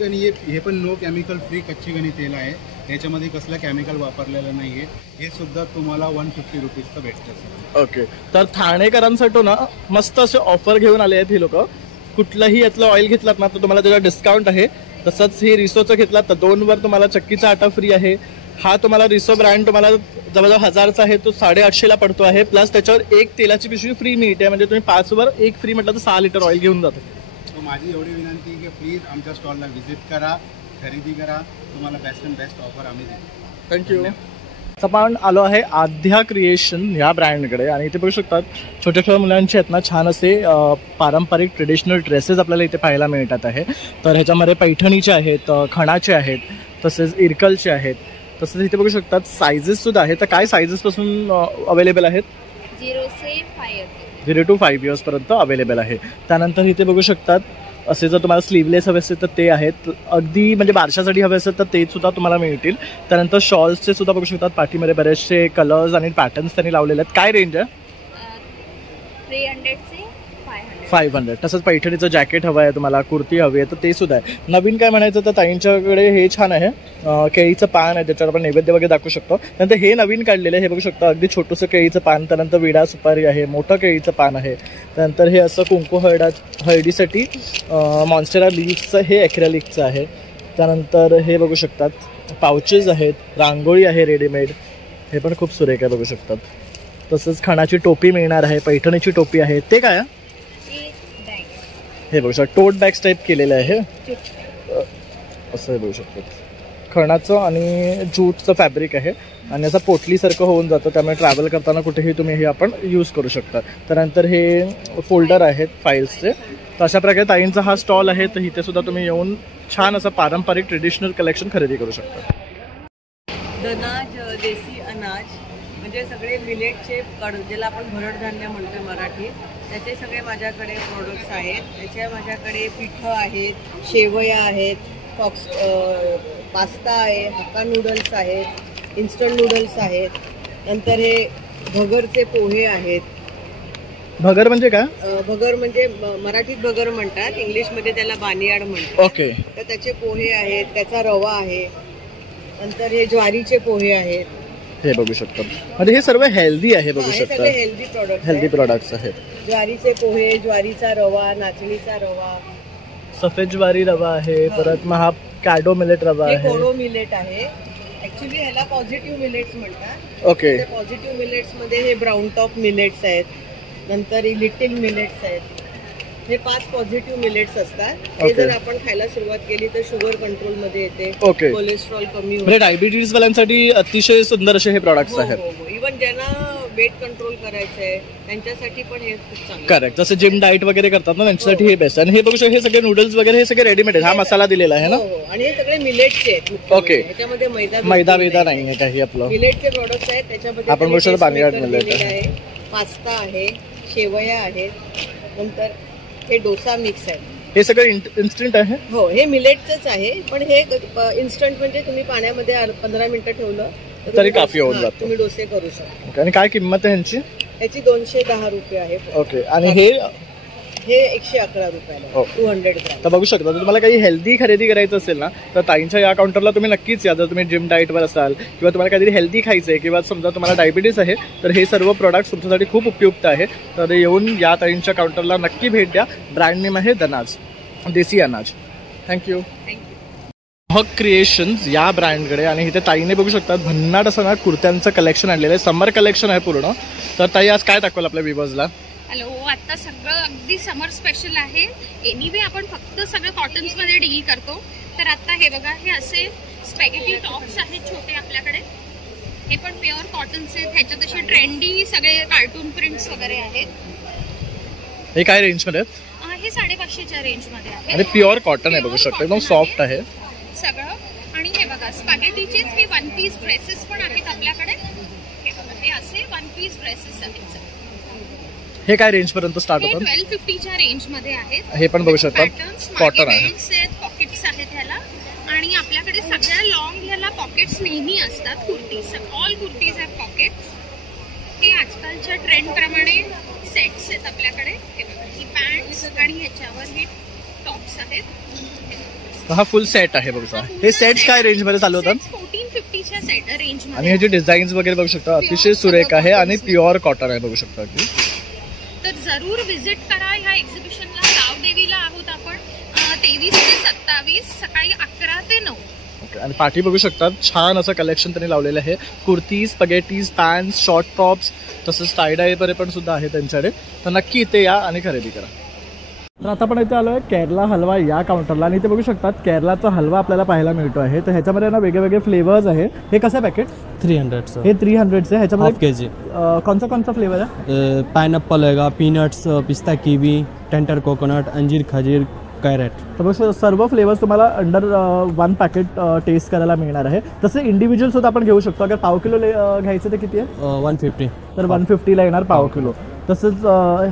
हे पण नो केमिकल फ्री कच्ची घणी तेल आहे, याच्यामध्ये कसलं केमिकल वापरलेलं नाहीये. हे सुद्धा तुम्हाला 150 रुपीजचं भेटतं. ओके. तर ठाणेकरांसाठी ना मस्त असे ऑफर घेऊन आले आहेत ही लोक. कुठलंही यातलं ऑइल घेतलात ना तर तुम्हाला त्याचा डिस्काउंट आहे. तसंच हे रिसोचं घेतलात तर 2 वर तुम्हाला चक्कीचा आटा फ्री आहे. हा तुम्हाला रिसो ब्रँड तुम्हाला जवळजवळ 1000चा आहे, तो 850 ला पडतो आहे. प्लस त्याच्यावर 1 तेलाची पिशवी फ्री मिळते, म्हणजे तुम्ही 5 वर 1 फ्री म्हटलं तर 6 लिटर ऑइल घेऊन जातो. तो माझी एवढी विनंती की प्लीज आमच्या स्टॉलला व्हिजिट करा, खरेदी करा, तुम्हाला बेस्ट अँड बेस्ट ऑफर आम्ही देतो. थँक्यू. आपण आलो आहे आध्या क्रिएशन या ब्रँडकडे आणि इथे बघू शकतात छोट्या छोट्या मुलांचे आहेत ना छान असे पारंपरिक ट्रेडिशनल ड्रेसेस आपल्याला इथे पाहायला मिळतात आहे. तर ह्याच्यामध्ये पैठणीचे आहेत, खणाचे आहेत, तसेच इरकलचे आहेत. तसंच इथे बघू शकतात सायझेस सुद्धा आहेत. तर काय सायझेस पासून अवेलेबल आहेत? 0 to 5 इयर्स पर्यंत अवेलेबल आहे. त्यानंतर इथे बघू शकतात असे जर तुम्हाला स्लीवलेस हवे असेल तर ते आहेत. अगदी म्हणजे बारशासाठी हवे असेल तर ते सुद्धा तुम्हाला मिळतील. त्यानंतर शॉल्सचे सुद्धा बघू शकतात, पाठीमध्ये बरेचसे कलर्स आणि पॅटर्न्स त्यांनी लावलेले आहेत. काय रेंज आहे? 300 से 500. तसंच पैठणीचं जॅकेट हवं आहे तुम्हाला, कुर्ती हवी आहे तर ते सुद्धा आहे. नवीन काय म्हणायचं तर ताईंच्याकडे हे छान आहे, केळीचं पान आहे, त्याच्यावर आपण नैवेद्य वगैरे दाखवू शकतो. त्यानंतर हे नवीन काढलेलं आहे, हे बघू शकतो अगदी छोटंसं केळीचं पान. त्यानंतर विडा सुपारी आहे, मोठं केळीचं पान आहे. त्यानंतर हे असं कुंकू हळदीसाठी मॉन्स्टेरा लीव्सचं हे ॲक्रेलिकचं आहे. त्यानंतर हे बघू शकतात पाउचेस आहेत, रांगोळी आहे रेडीमेड, हे पण खूप सुरेख आहे बघू शकतात. तसंच खणाची टोपी मिळणार आहे, पैठणीची टोपी आहे. ते काय हे बघू शकता, टोट बॅग्स टाईप केलेलं आहे असं हे बघू शकतात. खणाचं आणि ज्यूटचं फॅब्रिक आहे आणि असं पोटलीसारखं होऊन जातं, त्यामुळे ट्रॅव्हल करताना कुठेही तुम्ही हे आपण यूज करू शकता. त्यानंतर हे फोल्डर आहेत फाईल्सचे. तर अशा प्रकारे ताईंचा हा स्टॉल आहे. तर इथे सुद्धा तुम्ही येऊन छान असं पारंपरिक ट्रेडिशनल कलेक्शन खरेदी करू शकता. धनाज देसी अनाज म्हणजे सगळे मिलेटचे ज्याला आपण भरडधान्य म्हणतो मराठीत, त्याचे सगळे माझ्याकडे प्रोडक्ट्स आहेत. त्याच्या माझ्याकडे पिठं आहेत, शेवया आहेत, पास्ता आहे, हक्का नूडल्स आहेत, इन्स्टंट नूडल्स आहेत. नंतर हे भगरचे पोहे आहेत. भगर म्हणजे काय? भगर म्हणजे मराठीत भगर म्हणतात, इंग्लिशमध्ये त्याला बानियाड म्हणतात. ओके. तर त्याचे पोहे आहेत, त्याचा रवा आहे. नंतर हे ज्वारीचे पोहे आहेत, हे बघू शकतात. म्हणजे हे सर्व हेल्दी आहे बघू शकता, हेल्दी प्रोडक्ट्स आहेत. ज्वारीचे पोहे, ज्वारीचा रवा, नाचणीचा रवा, सफेद ज्वारी रवा आहे. परत मग हा कॅडो मिलेट रवा आहे. कोडो मिलेट आहे. ऍक्च्युली ह्याला पॉझिटिव्ह मिलेट्स म्हणतात. ओके. पॉझिटिव्ह मिलेट्स मध्ये हे ब्राऊन टॉप मिलेट्स आहेत, नंतर लिटिल मिलेट्स आहेत. हे 5 पॉझिटिव्ह मिलेट्स असतात. हे जर आपण खायला सुरुवात केली तर शुगर कंट्रोल मध्ये येते, कोलेस्ट्रॉल कमी होते. डायबिटीज वाल्यांसाठी अतिशय सुंदर असे हे प्रोडक्ट्स आहेत. इव्हन ज्यांना वेट कंट्रोल करायचं आहे त्यांच्यासाठी पण हे खूप चांगलं. करेक्ट. जसं जिम डाएट वगैरे करतात ना त्यांच्यासाठी हे बेस्ट. आणि हे बघू शकतो हे सगळे नूडल्स वगैरे हे सगळे रेडीमेड आहेत. हा मसाला दिलेला आहे ना. आणि हे सगळे मिलेटचे आहेत. ओके. त्याच्यामध्ये मैदा नाही आहे काही. आपलं मिलेटचे प्रोडक्ट्स आहेत. त्याच्यामध्ये आपण बघू शकतो बानियाड मिलेट आहे, पास्ता आहे, शेवया आहेत. नंतर हे डोसा मिक्स आहे. हे सगळं इन्स्टंट आहे. हो, हे मिलेटचंच आहे, पण हे इन्स्टंट म्हणजे तुम्ही पाण्यामध्ये 15 मिनिटं ठेवलं तरी काफी होऊन जातो. तुम्ही डोसे करू शकता. आणि काय किंमत आहे ह्यांची? ह्याची 210 रुपये आहे. ओके. आणि हे 111 रुपयाला 200 ग्रॅम. तर बघू शकता, जर तुम्हाला काही हेल्दी खरेदी करायचं असेल ना तर ताईंच्या या काउंटरला तुम्ही नक्कीच या. जर तुम्ही जिम डाएटवर असाल किंवा तुम्हाला काहीतरी हेल्दी खायचं आहे किंवा समजा तुम्हाला डायबिटीस आहे तर हे सर्व प्रोडक्ट्स तुमच्यासाठी खूप उपयुक्त आहे. तर येऊन या ताईंच्या काउंटरला नक्की भेट द्या. ब्रँड नेम आहे धनाज, देसी अनाज. थँक्यू. हक क्रिएशन्स या ब्रँडकडे आणि इथे ताईने बघू शकतात भन्नाट असं ना कुर्त्यांचं कलेक्शन आणलेलं आहे. समर कलेक्शन आहे पूर्ण. तर ताई आज काय दाखवलं आपल्या व्ह्युअर्सला? हॅलो, आता सगळं अगदी समर स्पेशल आहे. एनिवे आपण फक्त सगळं कॉटन्समध्ये डील करतो. तर आता हे बघा, हे असे स्पॅगेटी टॉप्स आहेत छोटे आपल्याकडे. हे पण प्युअर कॉटन्स आहेत. ह्याच्यात असे ट्रेंडी सगळे कार्टून प्रिंट्स वगैरे आहेत. हे काय रेंजमध्ये आहेत? हे 550च्या रेंजमध्ये आहे आणि प्युअर कॉटन आहे, बघू शकता एकदम सॉफ्ट आहे सगळं. आणि हे बघा स्पॅगेटीचेच हे वन पीस ड्रेसेस पण आहेत आपल्याकडे. हे बघा, हे असे वन पीस ड्रेसेस आहेत. हे काय रेंज पर्यंत स्टार्ट होतात? 1250च्या रेंजमध्ये आहेत. हे पण बघू शकता कॉटन आहे. पॉकेट्स आहेत ह्याला. आणि आपल्याकडे सगळ्या लॉंग ह्याला पॉकेट्स नेहमी असतात. कुर्तीज, ऑल कुर्तीज आहेत पॉकेट्स. हे आजकालच्या ट्रेंड प्रमाणे सेट्स आहेत आपल्याकडे. हे बघा, ही पॅन्ट्स आणि ह्याच्यावर हे टॉप्स आहेत. हा फुल सेट आहे बघू शकता. हे सेट्स काय रेंज मध्ये चालू होतात? 1450च्या सेट रेंज मध्ये. आणि ह्याचे डिझाईन्स वगैरे बघू शकता अतिशय सुरेख आहे आणि प्युअर कॉटन आहे, बघू शकता की. तर जरूर व्हिजिट करा ह्या एक्झिबिशनला. गावदेवीला आहोत आपण 23 ते 27 सकाळी 11 ते 9. ओके. आणि पाठी बघू शकता छान असं कलेक्शन त्यांनी लावलेलं आहे. कुर्तीज, स्पॅगेटीज, पॅन्ट्स, शॉर्ट टॉप्स, तसंच टायडाय पण सुद्धा आहे त्यांच्याकडे. तर नक्की इथे या आणि खरेदी करा. तर आता आपण इथे आलो आहे केरला हलवा या काउंटरला आणि इथे बघू शकतात केरलाचा हलवा आपल्याला पाहायला मिळतो आहे. तर ह्याच्यामध्ये ना वेगळे वेगळे फ्लेवर्स आहे. हे कसं पॅकेट? 300. हे 300 आहे. ह्याच्यामध्ये kg कोणता फ्लेवर आहे? पाइनएप्पल होगा, पीनट्स, पिस्ता, कीवी, टेंडर कोकोनट, अंजीर, खजीर, कैरेट. तर बघू सर्व फ्लेवर्स तुम्हाला अंडर 1 पॅकेट टेस्ट करायला मिळणार आहे. तसे इंडिव्हिज्युअल सुद्धा आपण घेऊ शकतो. अगर पाव किलो घ्यायचं तर किती आहे? 150. तर 150ला येणार पाव किलो. तसंच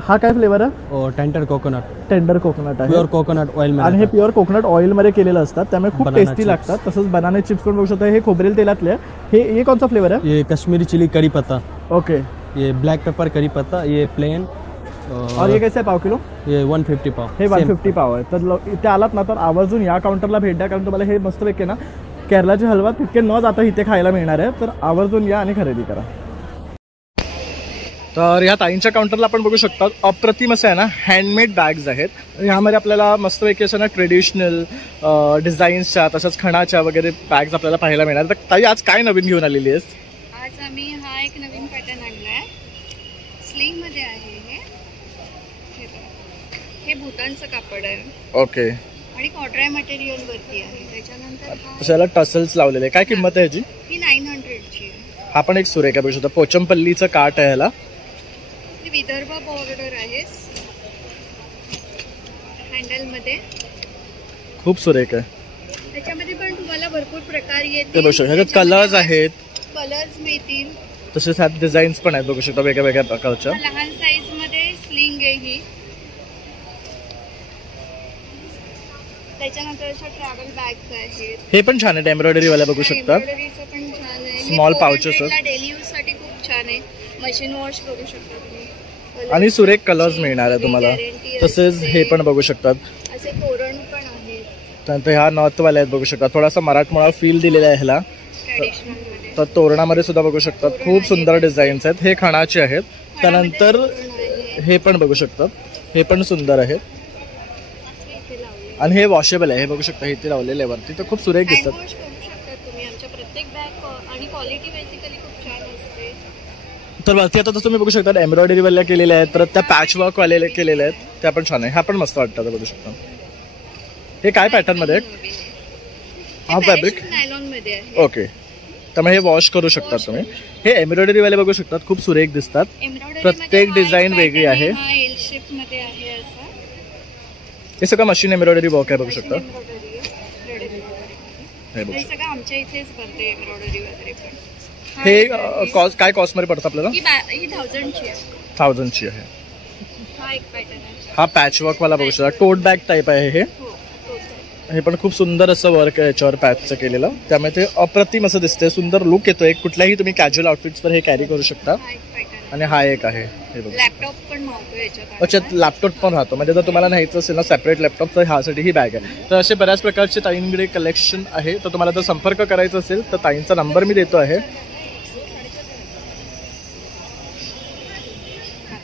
हा काय फ्लेवर आहे? Tender coconut. टेंडर कोकोनट आहे. Pure coconut oil. आणि हे प्युअर कोकोनट ऑइलमध्ये केलेलं असतात, त्यामुळे खूप टेस्टी लागतात. तसंच बनाना चिप्स पण बघू शकता. हे खोबरेल तेलातले. हे कोणता फ्लेवर आहे? ये कश्मीरी चिली करी पत्ता. ओके. ये ब्लैक पेपर करी पत्ता. ये प्लेन. और ये कैसे आहे पाव किलो? ये 150 पाव. हे 150 पाव आहे. तर इथे आलात ना तर आवर्जून या काउंटरला भेट द्या, कारण तुम्हाला हे मस्तपैकी ना केरलाचे हलवा तितके न जाता इथे खायला मिळणार आहे. तर आवर्जून या आणि खरेदी करा. तर ह्या ताईंच्या काउंटरला आपण बघू शकता अप्रतिम असं आहे ना हँडमेड बॅग्स आहेत. ह्यामध्ये आपल्याला मस्तपैकी असं ना ट्रेडिशनल डिझाईन्सच्या तसंच खणाच्या वगैरे बॅग्स आपल्याला पाहायला मिळणार. तर ताई आज काय नवीन घेऊन आलेली आहेस? आज आम्ही हा एक नवीन पॅटर्न आणलाय. स्लिंग मध्ये आहे. हे भूतानचं कापड आहे. ओके. आणि कॉटराय मटेरियल वरती आहे. त्याच्यानंतर त्याला टसल्स लावलेले. काय किंमत आहे ह्याची? ही 900ची आहे. हा पण एक सुरेख आहे, बघू शकता पोचमपल्लीचं काठ आहे ह्याला. विदर्भ बॉर्डर आहे हँडल मध्ये. खूप सुरेख आहे. त्याच्यामध्ये पण तुम्हाला भरपूर प्रकार येतील. बघू शकता ह्याच्यात कलर्स आहेत. कलर्स मिळतील. तसेच ह्यात डिझाईन्स पण आहेत, बघू शकता वेगळ्या वेगळ्या प्रकारच्या. लहान साईज मध्ये स्लिंग आहे ही. त्याच्यानंतर अशा ट्रॅव्हल बॅग्स आहेत. हे पण छान आहे, एम्ब्रॉयडरी वाला बघू शकता. एम्ब्रॉयडरीचं पण छान आहे. स्मॉल पाउचेस डेली यूज साठी खूप छान आहे. मशीन वॉश करू शकता तुम्ही. आणि सुरेख कलर्स मिळणार आहे तुम्हाला. तसेच हे पण बघू शकतात. असे तोरण पण आहेत. त्यानंतर ह्या नॉर्थवाले आहेत, बघू शकता थोडासा मराठमोळा फील दिलेला आहे ह्याला. तर तोरणामध्ये सुद्धा बघू शकतात खूप सुंदर डिझाईन्स आहेत. हे खणाचे आहेत. त्यानंतर हे पण बघू शकतात, हे पण सुंदर आहेत. आणि हे वॉशेबल आहे, हे बघू शकता इथे लावलेले आहे वरती. तर खूप सुरेख दिसतात. तर वरती आता तसं तुम्ही बघू शकता एम्ब्रॉयडरी वाल्या केलेल्या आहेत. तर त्या पॅच वर्क वाले केलेले आहेत, त्या पण छान आहे. हा पण मस्त वाटतं बघू शकता. हे काय पॅटर्न मध्ये? हा फॅब्रिक ओके. त्यामुळे हे वॉश करू शकता तुम्ही. हे एम्ब्रॉयडरी वाले बघू शकतात खूप सुरेख दिसतात. प्रत्येक डिझाईन वेगळी आहे. हे सगळं मशीन एम्ब्रॉयडरी वर्क आहे, बघू शकता. हे काय कॉस्ट मध्ये पडतं आपल्याला? 1000ची आहे. हा पॅच वर्क वाला बघू शकता. टोट बॅग टाईप आहे हे. हे पण खूप सुंदर असं वर्क आहे याच्यावर पॅचचं केलेलं, त्यामुळे ते अप्रतिम असं दिसतंय, सुंदर लुक येतोय. कुठल्याही तुम्ही कॅज्युअल आउटफिट्सवर हे कॅरी करू शकता. आणि हा एक आहे हे बघा, लॅपटॉप पण मावतो याच्यात. अच्छा, लॅपटॉप पण राहतो, म्हणजे जर तुम्हाला न्यायचं असेल ना सेपरेट लॅपटॉप तर ह्यासाठी ही बॅग आहे. तर असे बऱ्याच प्रकारचे ताईंकडे कलेक्शन आहे. तर तुम्हाला जर संपर्क करायचा असेल तर ताईंचा नंबर मी देतो आहे.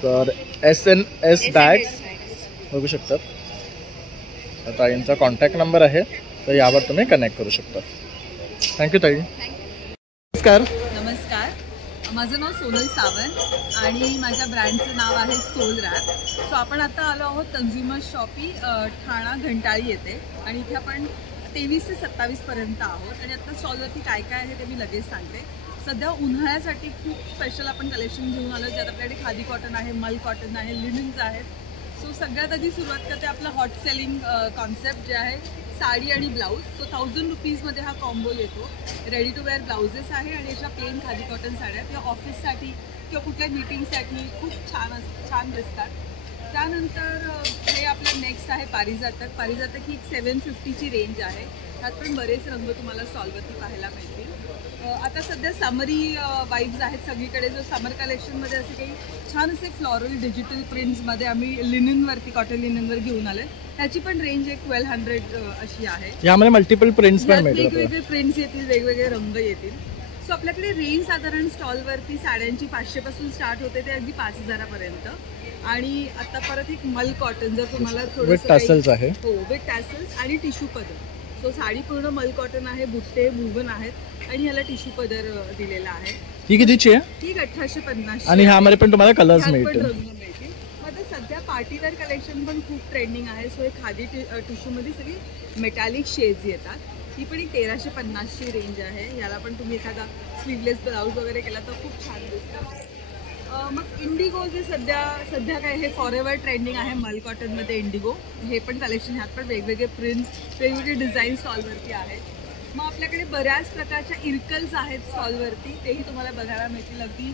तर SNS बॅग्स बघू शकतात, ताईंचा कॉन्टॅक्ट नंबर आहे, तर यावर तुम्ही कनेक्ट करू शकता. थँक्यू ताई. नमस्कार. नमस्कार, माझं नाव सोनल सावंत आणि माझ्या ब्रँडचं नाव आहे सोल रॅप. सो आपण आता आलो आहोत कन्झ्युमर शॉपी ठाणा घंटाळी येते आणि इथे आपण 23 ते 27 पर्यंत आहोत. आणि आता स्टॉलवरती काय काय आहे ते मी लगेच सांगते. सध्या उन्हाळ्यासाठी खूप स्पेशल आपण कलेक्शन घेऊन आलो, ज्यात आपल्याकडे खादी कॉटन आहे, मल कॉटन आहे, लिनिन्स आहेत. सो सगळ्यात आधी सुरुवात करते आपलं हॉट सेलिंग कॉन्सेप्ट जे आहे साडी आणि ब्लाऊज. सो 1000 रुपीजमध्ये हा कॉम्बो येतो. रेडी टू वेअर ब्लाउजेस आहे आणि याच्या प्लेन खादी कॉटन साड्या किंवा ऑफिससाठी किंवा कुठल्या मीटिंगसाठी खूप छान दिसतात. त्यानंतर हे आपलं नेक्स्ट आहे पारिजातक. पारिजातक ही 750ची रेंज आहे. त्यात पण बरेच रंग तुम्हाला स्टॉलवरती पाहायला मिळतील. आता सध्या समरी वाईब्स आहेत सगळीकडे. जो समर कलेक्शनमध्ये असे काही छान असे फ्लॉरल डिजिटल प्रिंट्समध्ये आम्ही लिनिनवरती कॉटन लिनिनवर घेऊन आले. त्याची पण रेंज एक 1200 अशी आहे. यामध्ये मल्टिपल प्रिंट्स पण मिळतात, वेगवेगळे प्रिंट्स येतील, वेगवेगळे रंग येतील. सो आपल्याकडे रेंज साधारण स्टॉलवरती साड्यांची 500 पासून स्टार्ट होते ते अगदी 5000 आणि आता परत एक मल कॉटन, जर तुम्हाला विथ टॅसल्स आहे. हो, विथ टॅसल्स आणि टिश्यू पदर. सो साडी पूर्ण मल कॉटन आहे, बुट्टे वुवन आहेत आणि ह्याला टिश्यू पदर दिलेला आहे. ही कितीची आहे? ठीक 1850. आणि ह्यामध्ये पण तुम्हाला कलर्स मिळतील. आता सध्या पार्टीवेअर कलेक्शन पण खूप ट्रेंडिंग आहे. सो हे खादी टिश्यूमध्ये सगळी मेटॅलिक शेड्स येतात. ही पण एक 1350ची रेंज आहे. याला पण तुम्ही एखादा स्लीवलेस ब्लाऊज वगैरे केला तर खूप छान दिसतं. मग इंडिगो जे सध्या काय हे फॉरएव्हर ट्रेंडिंग आहे मल कॉटनमध्ये इंडिगो. हे पण कलेक्शन, ह्यात पण वेगवेगळे प्रिंट्स, वेगवेगळे डिझाईन स्टॉलवरती आहेत. मग आपल्याकडे बऱ्याच प्रकारच्या इरकल्स आहेत स्टॉलवरती, तेही तुम्हाला बघायला मिळतील. अगदी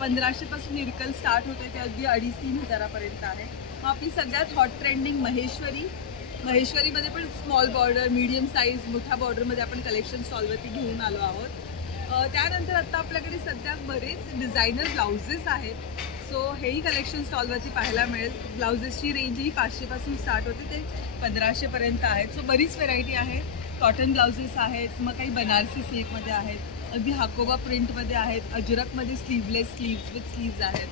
1500 पासून इरकल स्टार्ट होते ते अगदी 2500-3000 पर्यंत आहे. मग आपली सगळ्यात हॉट ट्रेंडिंग महेश्वरीमध्ये पण स्मॉल बॉर्डर, मीडियम साईज, मोठ्या बॉर्डरमध्ये आपण कलेक्शन स्टॉलवरती घेऊन आलो आहोत. त्यानंतर आता आपल्याकडे सध्या बरेच डिझायनर ब्लाउजेस आहेत. सो हेही कलेक्शन स्टॉलवरती पाहायला मिळेल. ब्लाउजेसची रेंज ही 500 पासून स्टार्ट होते ते 1500 पर्यंत आहेत. सो बरीच व्हेरायटी आहे. कॉटन ब्लाउजेस आहेत, मग काही बनारसी सिल्कमध्ये आहेत, अगदी हाकोबा प्रिंटमध्ये आहेत, अजरकमध्ये स्लीवलेस स्लीव्स विथ स्लीव्ज आहेत.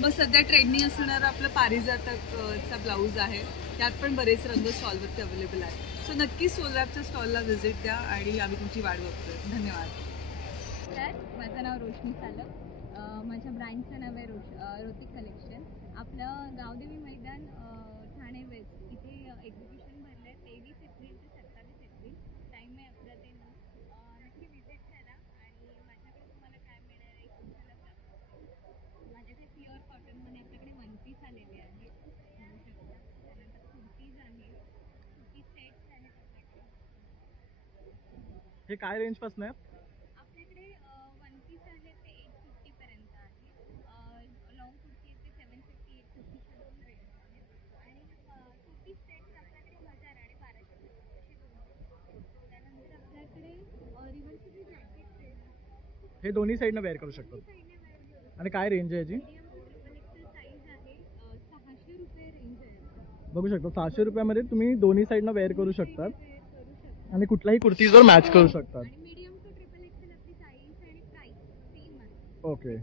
मग सध्या ट्रेंडिंग असणारं आपलं पारिजातकचा ब्लाऊज आहे. त्यात पण बरेच रंग स्टॉलवरती अवेलेबल आहेत. सो नक्कीच सोलरॅपच्या स्टॉलला व्हिजिट द्या आणि आम्ही तुमची वाट बघतोय. धन्यवाद. माझं नाव रोशनी सालम. माझ्या ब्रँडचं नाव आहे रोतिक कलेक्शन. आपलं गावदेवी मैदान ठाणे वेस्ट इथे एक्झिबिशन भरलं आहे 23 एप्रिल ते 27 एप्रिल. टाईम आहे आपला ते नक्की विजिट करा. आणि माझ्याकडे तुम्हाला काय मिळणार आहे माझ्याकडे प्युअर कॉटनमध्ये आपल्याकडे वन पीस आलेले आहेत, बघू शकता. त्यानंतर कुर्तीज आहेत, कुर्ती सेट्स आहेत आपल्याकडे. हे काय रेंजपासून आहे? हे दोन्ही साईडनं वेअर करू शकतो. आणि काय रेंज आहे याची? बघू शकता 600 रुपयामध्ये तुम्ही दोन्ही साईडनं वेअर करू शकतात आणि कुठलाही कुर्तीजवर मॅच करू शकतात. ओके.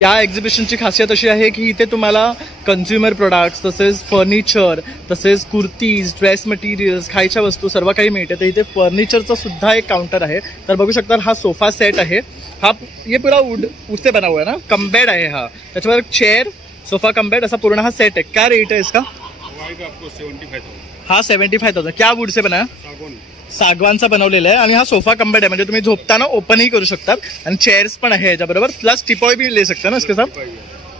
या एक्झिबिशनची खासियत अशी आहे की इथे तुम्हाला कन्झ्युमर प्रोडक्ट्स तसेच फर्निचर तसेच कुर्तीज, ड्रेस मटेरियल्स, खायच्या वस्तू सर्व काही मिळते. तर इथे फर्निचरचा सुद्धा एक काउंटर आहे. तर बघू शकता हा सोफा सेट आहे. हा ये पूरा वुड से बना हुआ है ना, कम बेड आहे हा. त्याच्यावर चेयर, सोफा कम बेड असा पूर्ण हा सेट आहे. क्या रेट है इसका? आपको 75,000. हा 75,000. क्या वुड से बना है? सागवानचा बनवलेला आहे. आणि हा सोफा कम बेड आहे, म्हणजे तुम्ही झोपताना ओपनही करू शकतात. आणि चेअर्स पण आहे याच्याबरोबर, प्लस टिपॉय भी ले सकता ना इसके साथ.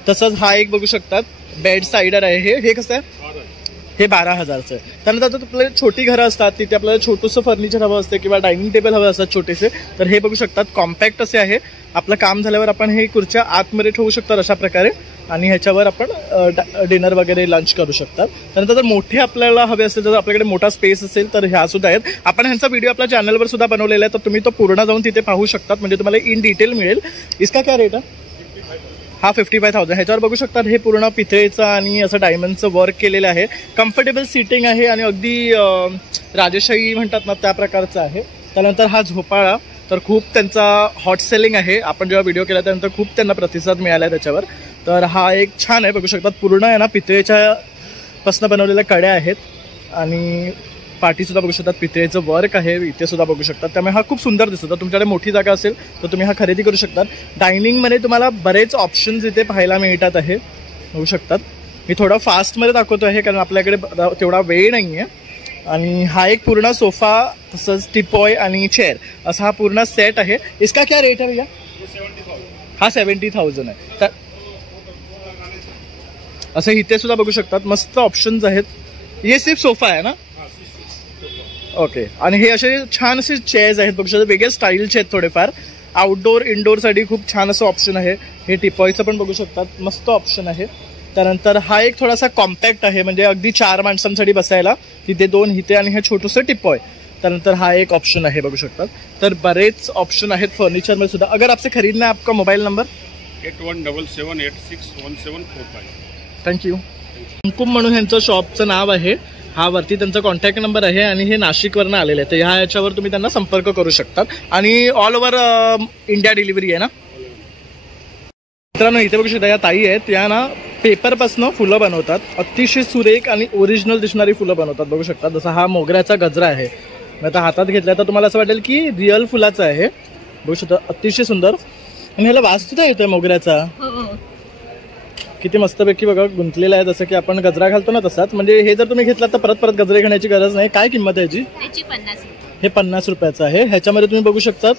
तसंच हा एक बघू शकतात बेड साइडर आहे. हे कसं आहे? हे 12,000चं आहे. त्यानंतर आता आपल्याला छोटी घरं असतात, तिथे आपल्याला छोटंसं फर्निचर हवं असते किंवा डायनिंग टेबल हवं असतात छोटेसे, तर हे बघू शकतात कॉम्पॅक्ट असे आहे. आपलं काम झाल्यावर आपण हे खुर्च्या आतमध्ये ठेवू शकतात अशा प्रकारे, आणि ह्याच्यावर आपण डिनर वगैरे लंच करू शकतात. त्यानंतर जर मोठे आपल्याला हवे असेल, जर आपल्याकडे मोठा स्पेस असेल तर ह्या सुद्धा आहेत. आपण ह्यांचा व्हिडिओ आपल्या चॅनलवर सुद्धा बनवलेला आहे, तर तुम्ही तो पूर्ण जाऊन तिथे पाहू शकतात, म्हणजे तुम्हाला इन डिटेल मिळेल. इसका क्या रेट आहे? हा 55,000. ह्याच्यावर बघू शकतात हे पूर्ण पितळेचं आणि असं डायमंडचं वर्क केलेलं आहे. कम्फर्टेबल सीटिंग आहे आणि अगदी राजेशाही म्हणतात ना त्या प्रकारचं आहे. त्यानंतर हा झोपाळा तर खूप त्यांचा हॉट सेलिंग आहे. आपण जेव्हा व्हिडिओ केला त्यानंतर खूप त्यांना प्रतिसाद मिळाला आहे त्याच्यावर. तर हा एक छान आहे, बघू शकतात पूर्ण आहे ना पितळेच्या पासून बनवलेल्या कड्या आहेत आणि पाठीसुद्धा बघू शकतात पितळेचं वर्क आहे, इथे सुद्धा बघू शकतात. त्यामुळे हा खूप सुंदर दिसतो. तर तुमच्याकडे मोठी जागा असेल तर तुम्ही हा खरेदी करू शकता. डायनिंगमध्ये तुम्हाला बरेच ऑप्शन्स इथे पाहायला मिळतात आहे, बघू शकतात. मी थोडा फास्टमध्ये दाखवतो आहे कारण आपल्याकडे तेवढा वेळ नाही आहे. आणि हा एक पूर्ण सोफा, तसंच टिपॉय आणि चेअर असा हा पूर्ण सेट आहे. इसका क्या रेट आहे भैया? हा 70,000 आहे. तर असं इथे सुद्धा बघू शकतात मस्त ऑप्शन्स आहेत. हे सिर्फ सोफा आहे ना? ओके. आणि हे असे छान असे चेअर्स आहेत, बघू शकता वेगळे स्टाईलचे आहेत थोडेफार. आउटडोर इनडोअरसाठी खूप छान असं ऑप्शन आहे. हे टिपॉयचं पण बघू शकतात, मस्त ऑप्शन आहे. त्यानंतर हा एक थोडासा कॉम्पॅक्ट आहे, म्हणजे अगदी 4 माणसांसाठी बसायला, तिथे 2 इथे आणि हे छोटंसं टिपॉय. त्यानंतर हा एक ऑप्शन आहे, बघू शकतात. तर बरेच ऑप्शन आहेत फर्निचरमध्ये सुद्धा. अगर आपसे खरीदना है, आपका मोबाईल नंबर 8177861745. थँक्यू. कुंकुम म्हणून ह्यांचं शॉपचं नाव आहे. हा वरती त्यांचा कॉन्टॅक्ट नंबर आहे आणि हे नाशिकवरनं आलेले आहे, तर ह्या याच्यावर तुम्ही त्यांना संपर्क करू शकतात. आणि ऑल ओव्हर इंडिया डिलिव्हरी आहे ना. मित्रांनो इथे बघू शकता या ताई आहेत, त्या ना पेपरपासनं फुलं बनवतात. अतिशय सुरेख आणि ओरिजिनल दिसणारी फुलं बनवतात, बघू शकता. जसा हा मोगऱ्याचा गजरा आहे, मी आता हातात घेतला तर तुम्हाला असं वाटेल की रिअल फुलाचं आहे, बघू शकता. अतिशय सुंदर. आणि ह्याला वास सुद्धा येतोय मोगऱ्याचा, किती मस्तपैकी बघा गुंतलेला आहे. जसं की आपण गजरा घालतो ना तसाच. म्हणजे हे जर तुम्ही घेतलात तर परत परत गजरे घेण्याची गरज नाही. काय किंमत आहे याची? 50. हे 50 रुपयाचं आहे. ह्याच्यामध्ये तुम्ही बघू शकतात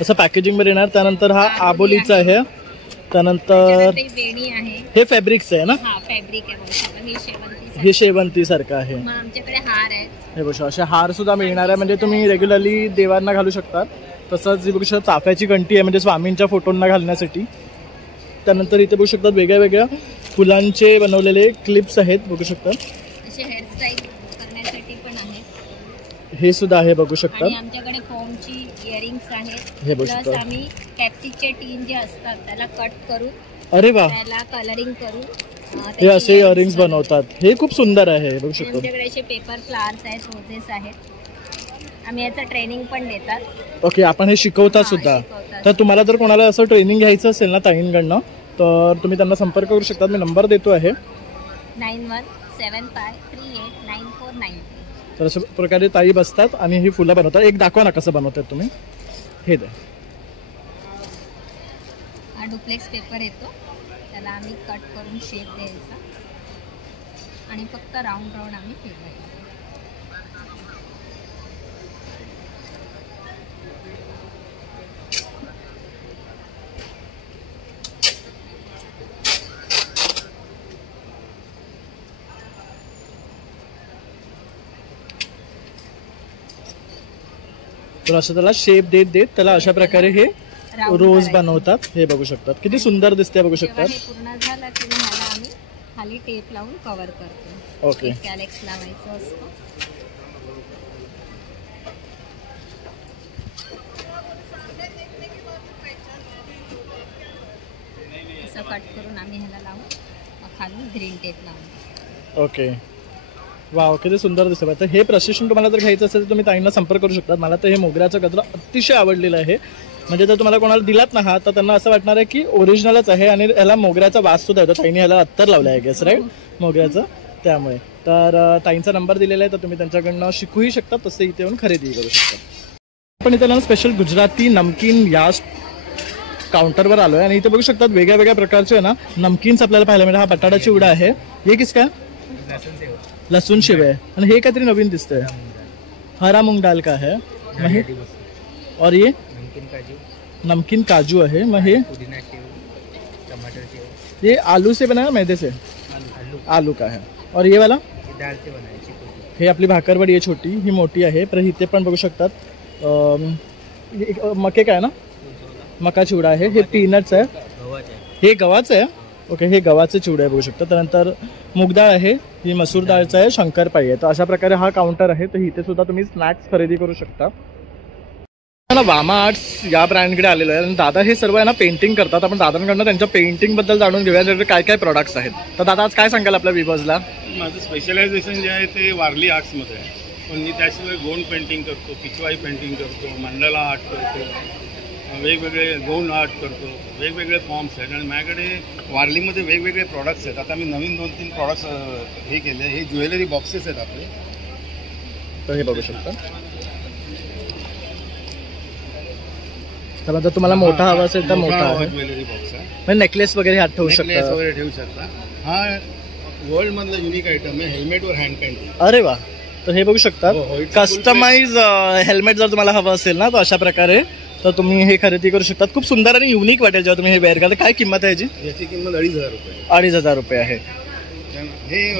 असं पॅकेजिंग मध्ये येणार. त्यानंतर हा आबोलीचा आहे. त्यानंतर वेणी आहे, हे फॅब्रिकचं आहे ना? हा फॅब्रिक आहे, हे शेवंती सारखं आहे. आमच्याकडे हार आहे, हे बघा असे हार सुद्धा मिळणार आहे, म्हणजे तुम्ही रेग्युलरली देवांना घालू शकता. तसंच बघू शकता चाफ्याची घंटी आहे, म्हणजे स्वामींच्या फोटोंना घालण्यासाठी. त्यानंतर इथे बघू शकतात वेगळ्या वेगळ्या फुलांचे बनवलेले क्लिप्स आहेत, बघू शकता. असे हेअरस्टाईल करण्यासाठी पण आहे, हे सुद्धा आहे, बघू शकता. आणि आमच्याकडे फोमची इयरिंग्स आहेत. हे बघू प्लस शकता. आम्ही कॅप्सिकचे टीन जे असतात त्याला कट करून, अरे वा, त्याला कलरिंग करून हे असे इयरिंग्स बनवतात. हे खूप सुंदर आहे, बघू शकता. आमच्याकडे असे पेपर फ्लावर्स आहेत, रोजेस आहेत. आम्ही याचं ट्रेनिंग पण देतात. ओके, आपण हे शिकवतात सुद्धा. तर तुम्हाला जर कोणाला असं ट्रेनिंग घ्यायचं असेल ना ताईंकडनं, तर तुम्ही त्यांना संपर्क करू शकता. मी नंबर देतो आहे 9175389493. तर अशा प्रकारे ताई बसतात आणि ही फुलं बनवतात. एक दाखवा ना कसं बनवतात तुम्ही. हे द्या. हा डुप्लेक्स पेपर येतो, त्याला आम्ही कट करून शेप द्यायचा आणि फक्त राऊंड राऊंड आम्ही फिरवायचं. तर असं त्याला शेप देत देत त्याला अशा प्रकारे हे रोज बनवतात. हे बघू शकतात किती सुंदर दिसते, बघू शकतात. पूर्ण झाला की ह्याला आम्ही खाली टेप लावून कव्हर करतो. ओके, कॅलेक्स लावायचं असतं. असं कट करून आम्ही ह्याला लावून खाली ग्रीन टेप लावून. ओके, वाव किती सुंदर दिसतं. तर हे प्रशिक्षण तुम्हाला जर घ्यायचं असेल तर तुम्ही ताईंना संपर्क करू शकता. मला तर हे मोगऱ्याचा गजरा अतिशय आवडलेला आहे. म्हणजे जर तुम्हाला कोणाला दिलात ना हा, तर त्यांना असं वाटणार आहे की ओरिजिनलच आहे. आणि याला मोगऱ्याचा वास सुद्धा येतो. ताईने याला अत्तर लावला आहे गॅस, राईट, मोगऱ्याचं. त्यामुळे तर ताईंचा नंबर दिलेला आहे, तर तुम्ही त्यांच्याकडनं शिकूही शकता, तसं इथे येऊन खरेदी करू शकता. आपण इथे स्पेशल गुजराती नमकीन या काउंटरवर आलो आहे आणि इथे बघू शकतात वेगळ्या वेगळ्या प्रकारचे ना नमकीन्स आपल्याला पाहायला मिळतात. हा बटाटा चिवडा आहे. हे किस का? लसूण शिवे आहे. आणि हे काहीतरी नवीन दिसतंय, हरा मूंग दाल का है. और ये नमकीन काजू है. मग हे ये आलू से बना है मैदे से? आलू का है. और ये वाला डाळचे बनायची कोटी. हे आपली भाकरवडी आहे छोटी, ही मोठी आहे. पर इथे पण बघू शकतात मके काय ना, मका चिवडा आहे. हे पीनट्स आहे, हे गव्हाचं आहे. ओके, हे गव्हाचे चिवडे आहे बघू शकता. त्यानंतर मूगडाळ आहे, ही मसूर डाळचं आहे, शंकरपाळी आहे. तर अशा प्रकारे हा काउंटर आहे. तर इथे सुद्धा तुम्ही स्नॅक्स खरेदी करू शकता. वामा आर्ट्स या ब्रँडकडे आलेलो आहे आणि दादा हे सर्व आहे ना पेंटिंग करतात. आपण दादांकडनं त्यांच्या पेंटिंग बद्दल जाणून घेऊया, त्याच्याकडे काय काय प्रोडक्ट्स आहेत. तर दादा आज काय सांगाल आपल्या व्ह्यूअर्सला? माझं स्पेशलायझेशन जे आहे ते वारली आर्ट्समध्ये आहे, पण मी त्याशिवाय गोंड पेंटिंग करतो, पिचवाई पेंटिंग करतो, मंडला आर्ट करतो, वेगवेगळे गोंड आर्ट करतो, वेगवेगळे फॉर्म्स आहेत. आणि माझ्याकडे वारलीमध्ये वेगवेगळे प्रॉडक्ट्स आहेत. आता मी नवीन 2-3 प्रॉडक्ट्स हे केले. हे ज्वेलरी बॉक्सेस आहेत आपले, तर हे बघू शकता. तर तुम्हाला मोठा हवा असेल तर मोठा आहे, ज्वेलरी बॉक्स आहे. म्हणजे नेकलेस वगैरे हात ठेवू शकता, नेकलेस वगैरे ठेवू शकता. हा वर्ल्ड मधला युनिक आयटम आहे, हेल्मेटवर हँड पेंटिंग. अरे वा, तर हे बघू शकता. कस्टमाइज हेल्मेट जर तुम्हाला हवं असेल ना, तर अशा प्रकारे तर तुम्ही हे खरेदी करू शकता. खूप सुंदर आणि युनिक वाटेल जेव्हा तुम्ही हे वेअर करता. काय किंमत आहे याची? याची किंमत 2,500 रुपये. 2,500 रुपये आहे. हे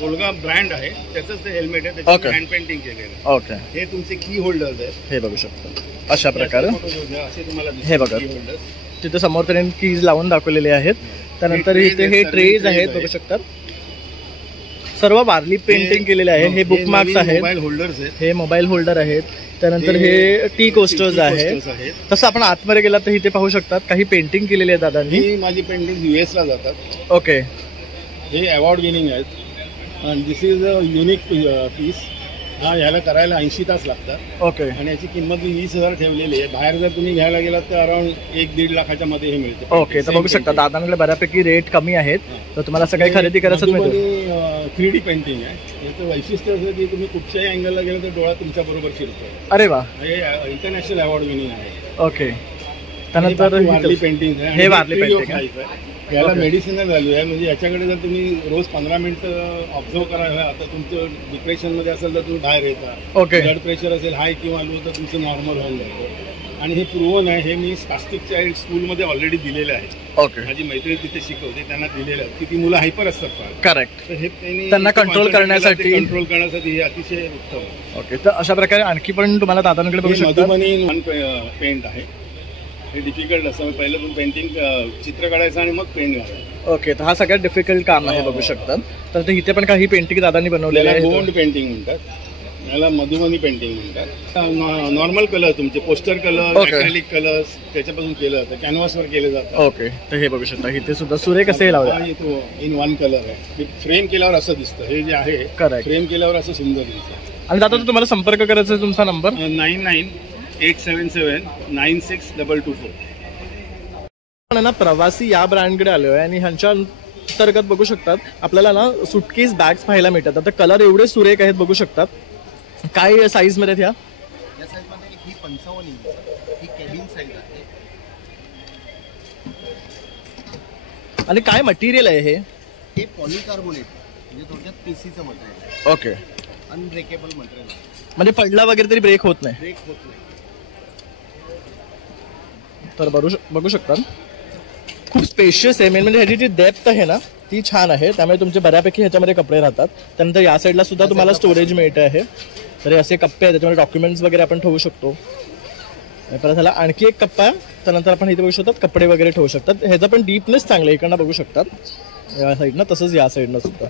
गोलगा ब्रँड आहे, त्याचंच ते हेल्मेट आहे, त्याच्यात हँड पेंटिंग केलेलं आहे. ओके, हे तुमचे की होल्डर्स आहेत, हे बघू शकता. अशा प्रकारे असे तुम्हाला हे बघा, तिथे समोर पर्यंत कीज लावून दाखवलेले आहेत. त्यानंतर इथे हे ट्रेज आहेत बघू शकतात, सर्व वारली पेंटिंग केलेले आहे. हे बुकमार्क्स आहेत, मोबाईल होल्डर्स आहेत, हे मोबाईल होल्डर आहेत. त्यानंतर हे टी कोस्टर्स आहेत. तसं आपण आतमध्ये गेलात तर इथे पाहू शकतात काही पेंटिंग केलेली आहे दादांनी. माझी पेंटिंग US ला जातात. ओके, हे अवॉर्ड विनिंग आहेत. आणि दिस इज अ युनिक पीस. हा ह्याला करायला 80 तास लागतात. ओके, आणि याची किंमत मी 20,000 ठेवलेली आहे. बाहेर जर तुम्ही घ्यायला गेलात तर अराउंड 1-1.5 लाखाच्या मध्ये हे मिळते. ओके, तर बघू शकता दादांकडे बऱ्यापैकी रेट कमी आहेत. तर तुम्हाला असं काही खरेदी करायचं मिळतं. 3D पेंटिंग आहे. याचं वैशिष्ट्य असं की तुम्ही कुठच्याही अँगलला गेलं तर डोळा तुमच्या बरोबर शिरतो. अरे वा, हे इंटरनॅशनल अवॉर्ड विनिंग आहे. ओके, त्यानंतर वारली पेंटिंग आहे. हे वारली पेंटिंग आहे. याला मेडिसिनल व्हॅल्यू आहे. म्हणजे याच्याकडे जर तुम्ही रोज 15 मिनिटं ऑब्झर्व करायला, आता तुमचं डिप्रेशनमध्ये असेल तर तुम्ही बाहेर येता. ओके, ब्लड प्रेशर असेल हाय किंवा लो तर तुमचं नॉर्मल होऊन जातं. आणि हे प्रूव्हन आहे. हे मी स्पास्टिक चाइल्ड स्कूलमध्ये ऑलरेडी दिलेलं आहे. ओके, माझी मैत्रीण तिथे शिकवते, त्यांना दिलेलं आहे की ती मुलं हायपर असतात फार. करेक्ट, तर हे त्यांना कंट्रोल करण्यासाठी हे अतिशय उत्तम आहे. ओके, तर अशा प्रकारे आणखी पण तुम्हाला दादांकडे बघू शकता. मधुबनी पेंट आहे. हे डिफिकल्ट असतं. पहिलं तुम्ही पेंटिंग चित्र काढायचं आणि मग पेंट घालायचं. ओके, तर हा सगळ्यात डिफिकल्ट काम आहे बघू शकता. तर इथे पण काही पेंटिंग दादांनी बनवलेले आहे. गोंड पेंटिंग म्हणतात, याला मधुबनी पेंटिंग म्हणतात. नॉर्मल कलर तुमचे पोस्टर कलर, ॲक्रेलिक कलर्स त्याच्यापासून केलं जातं, कॅनव्हासवर केलं जातं. ओके, तर हे बघू शकता इथे सुद्धा सुरेख असे लावले. तो इन वन कलर आहे. फ्रेम केल्यावर असं दिसतं. हे जे आहे फ्रेम केल्यावर असं सुंदर दिसतं. आणि दादा तुम्हाला संपर्क करायचा तुमचा नंबर 9987796224. ना प्रवासी या ब्रँडकडे आलो आहे आणि ह्यांच्या अंतर्गत बघू शकतात आपल्याला ना सुटकेस बॅग्स पाहायला मिळतात. आता कलर एवढे सुरेख आहेत बघू शकतात. काय साईज मध्ये या साईजमध्ये ही 55 इंच ही केबिन साईज आहे. आणि काय मटेरियल आहे हे? हे पॉलिकार्बोनेट म्हणजे थोडक्यात पीसीचं मटेरियल आहे. ओके, अनब्रेकेबल मटेरियल आहे. म्हणजे पडला वगैरे तरी ब्रेक होत नाही. ब्रेक होत नाही. तर बघू शकता खूप स्पेशियस आहे. मेन म्हणजे ह्याची जी डेप्थ आहे ना ती छान आहे, त्यामुळे तुमचे बऱ्यापैकी ह्याच्यामध्ये कपडे राहतात. त्यानंतर या साईडला सुद्धा तुम्हाला स्टोरेज मिळते आहे. तर हे असे कप्पे आहेत, त्याच्यामध्ये डॉक्युमेंट्स वगैरे आपण ठेवू शकतो. परत झाला आणखी एक कप्पा. त्यानंतर आपण इथे बघू शकतात कपडे वगैरे ठेवू शकतात. ह्याचा पण डीपनेस चांगलं आहे, इकडनं बघू शकतात या साईडनं, तसंच या साईडनं सुद्धा.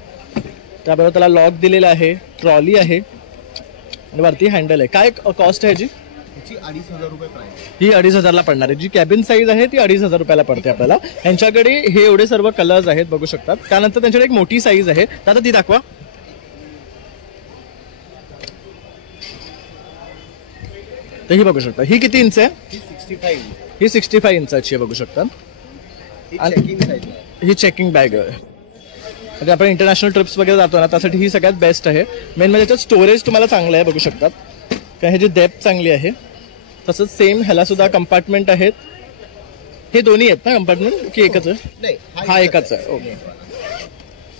त्याबरोबर त्याला लॉक दिलेला आहे, ट्रॉली आहे आणि वरती हँडल आहे. काय कॉस्ट आहे ह्याची? 2,500 रुपये प्राइस. ही 2,500ला पडणार आहे. जी कॅबिन साईज आहे ती 2,500 रुपयाला पडते आपल्याला. यांच्याकडे हे एवढे सर्व कलर्स आहेत बघू शकतात. त्यानंतर त्यांच्याकडे एक मोठी साईज आहे, आता ती दाखवा. तर ही बघू शकता. ही किती इंच आहे? ही 65 इंचाची आहे बघू शकता. ही चेकिंग बॅग आहे. म्हणजे आपण इंटरनॅशनल ट्रिप्स वगैरे जातो ना त्यासाठी ही सगळ्यात बेस्ट आहे. मेन म्हणजे त्याचं स्टोरेज तुम्हाला चांगलं आहे बघू शकतात. काय ह्याची डेप्थ चांगली आहे. तसंच सेम ह्याला सुद्धा कंपार्टमेंट आहेत. हे दोन्ही आहेत ना कंपार्टमेंट की एकच आहे? हा एकच आहे. ओके,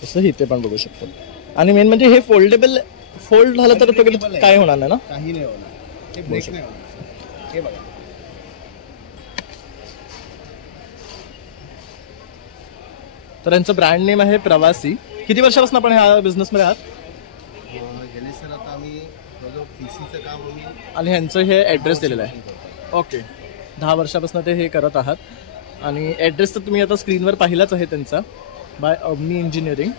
तसं इथे पण बघू शकतो. आणि मेन म्हणजे हे फोल्डेबल, फोल्ड झालं तर काय होणार नाही ना? काही नाही होणार. हे ब्रेक नाही होणार. हे बघा. तर यांचं ब्रँड नेम आहे प्रवासी. किती वर्षापासून आपण ह्या बिझनेसमध्ये आहात? गणेश सर आता आम्ही पीसीचं काम आम्ही आणि ह्यांचं हे ॲड्रेस दिलेलं आहे. ओके, 10 वर्षापासून ते हे करत आहात. आणि ॲड्रेस तर तुम्ही आता स्क्रीनवर पाहिलाच आहे त्यांचा, बाय अवनी इंजिनिअरिंग.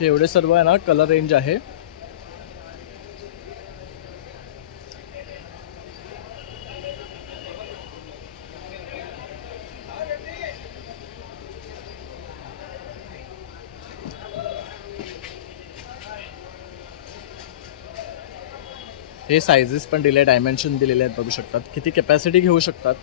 हे एवढे सर्व आहे ना कलर रेंज आहे. हे सायझेस पण दिले, डायमेन्शन दिलेले आहेत, बघू शकतात किती कॅपॅसिटी घेऊ शकतात.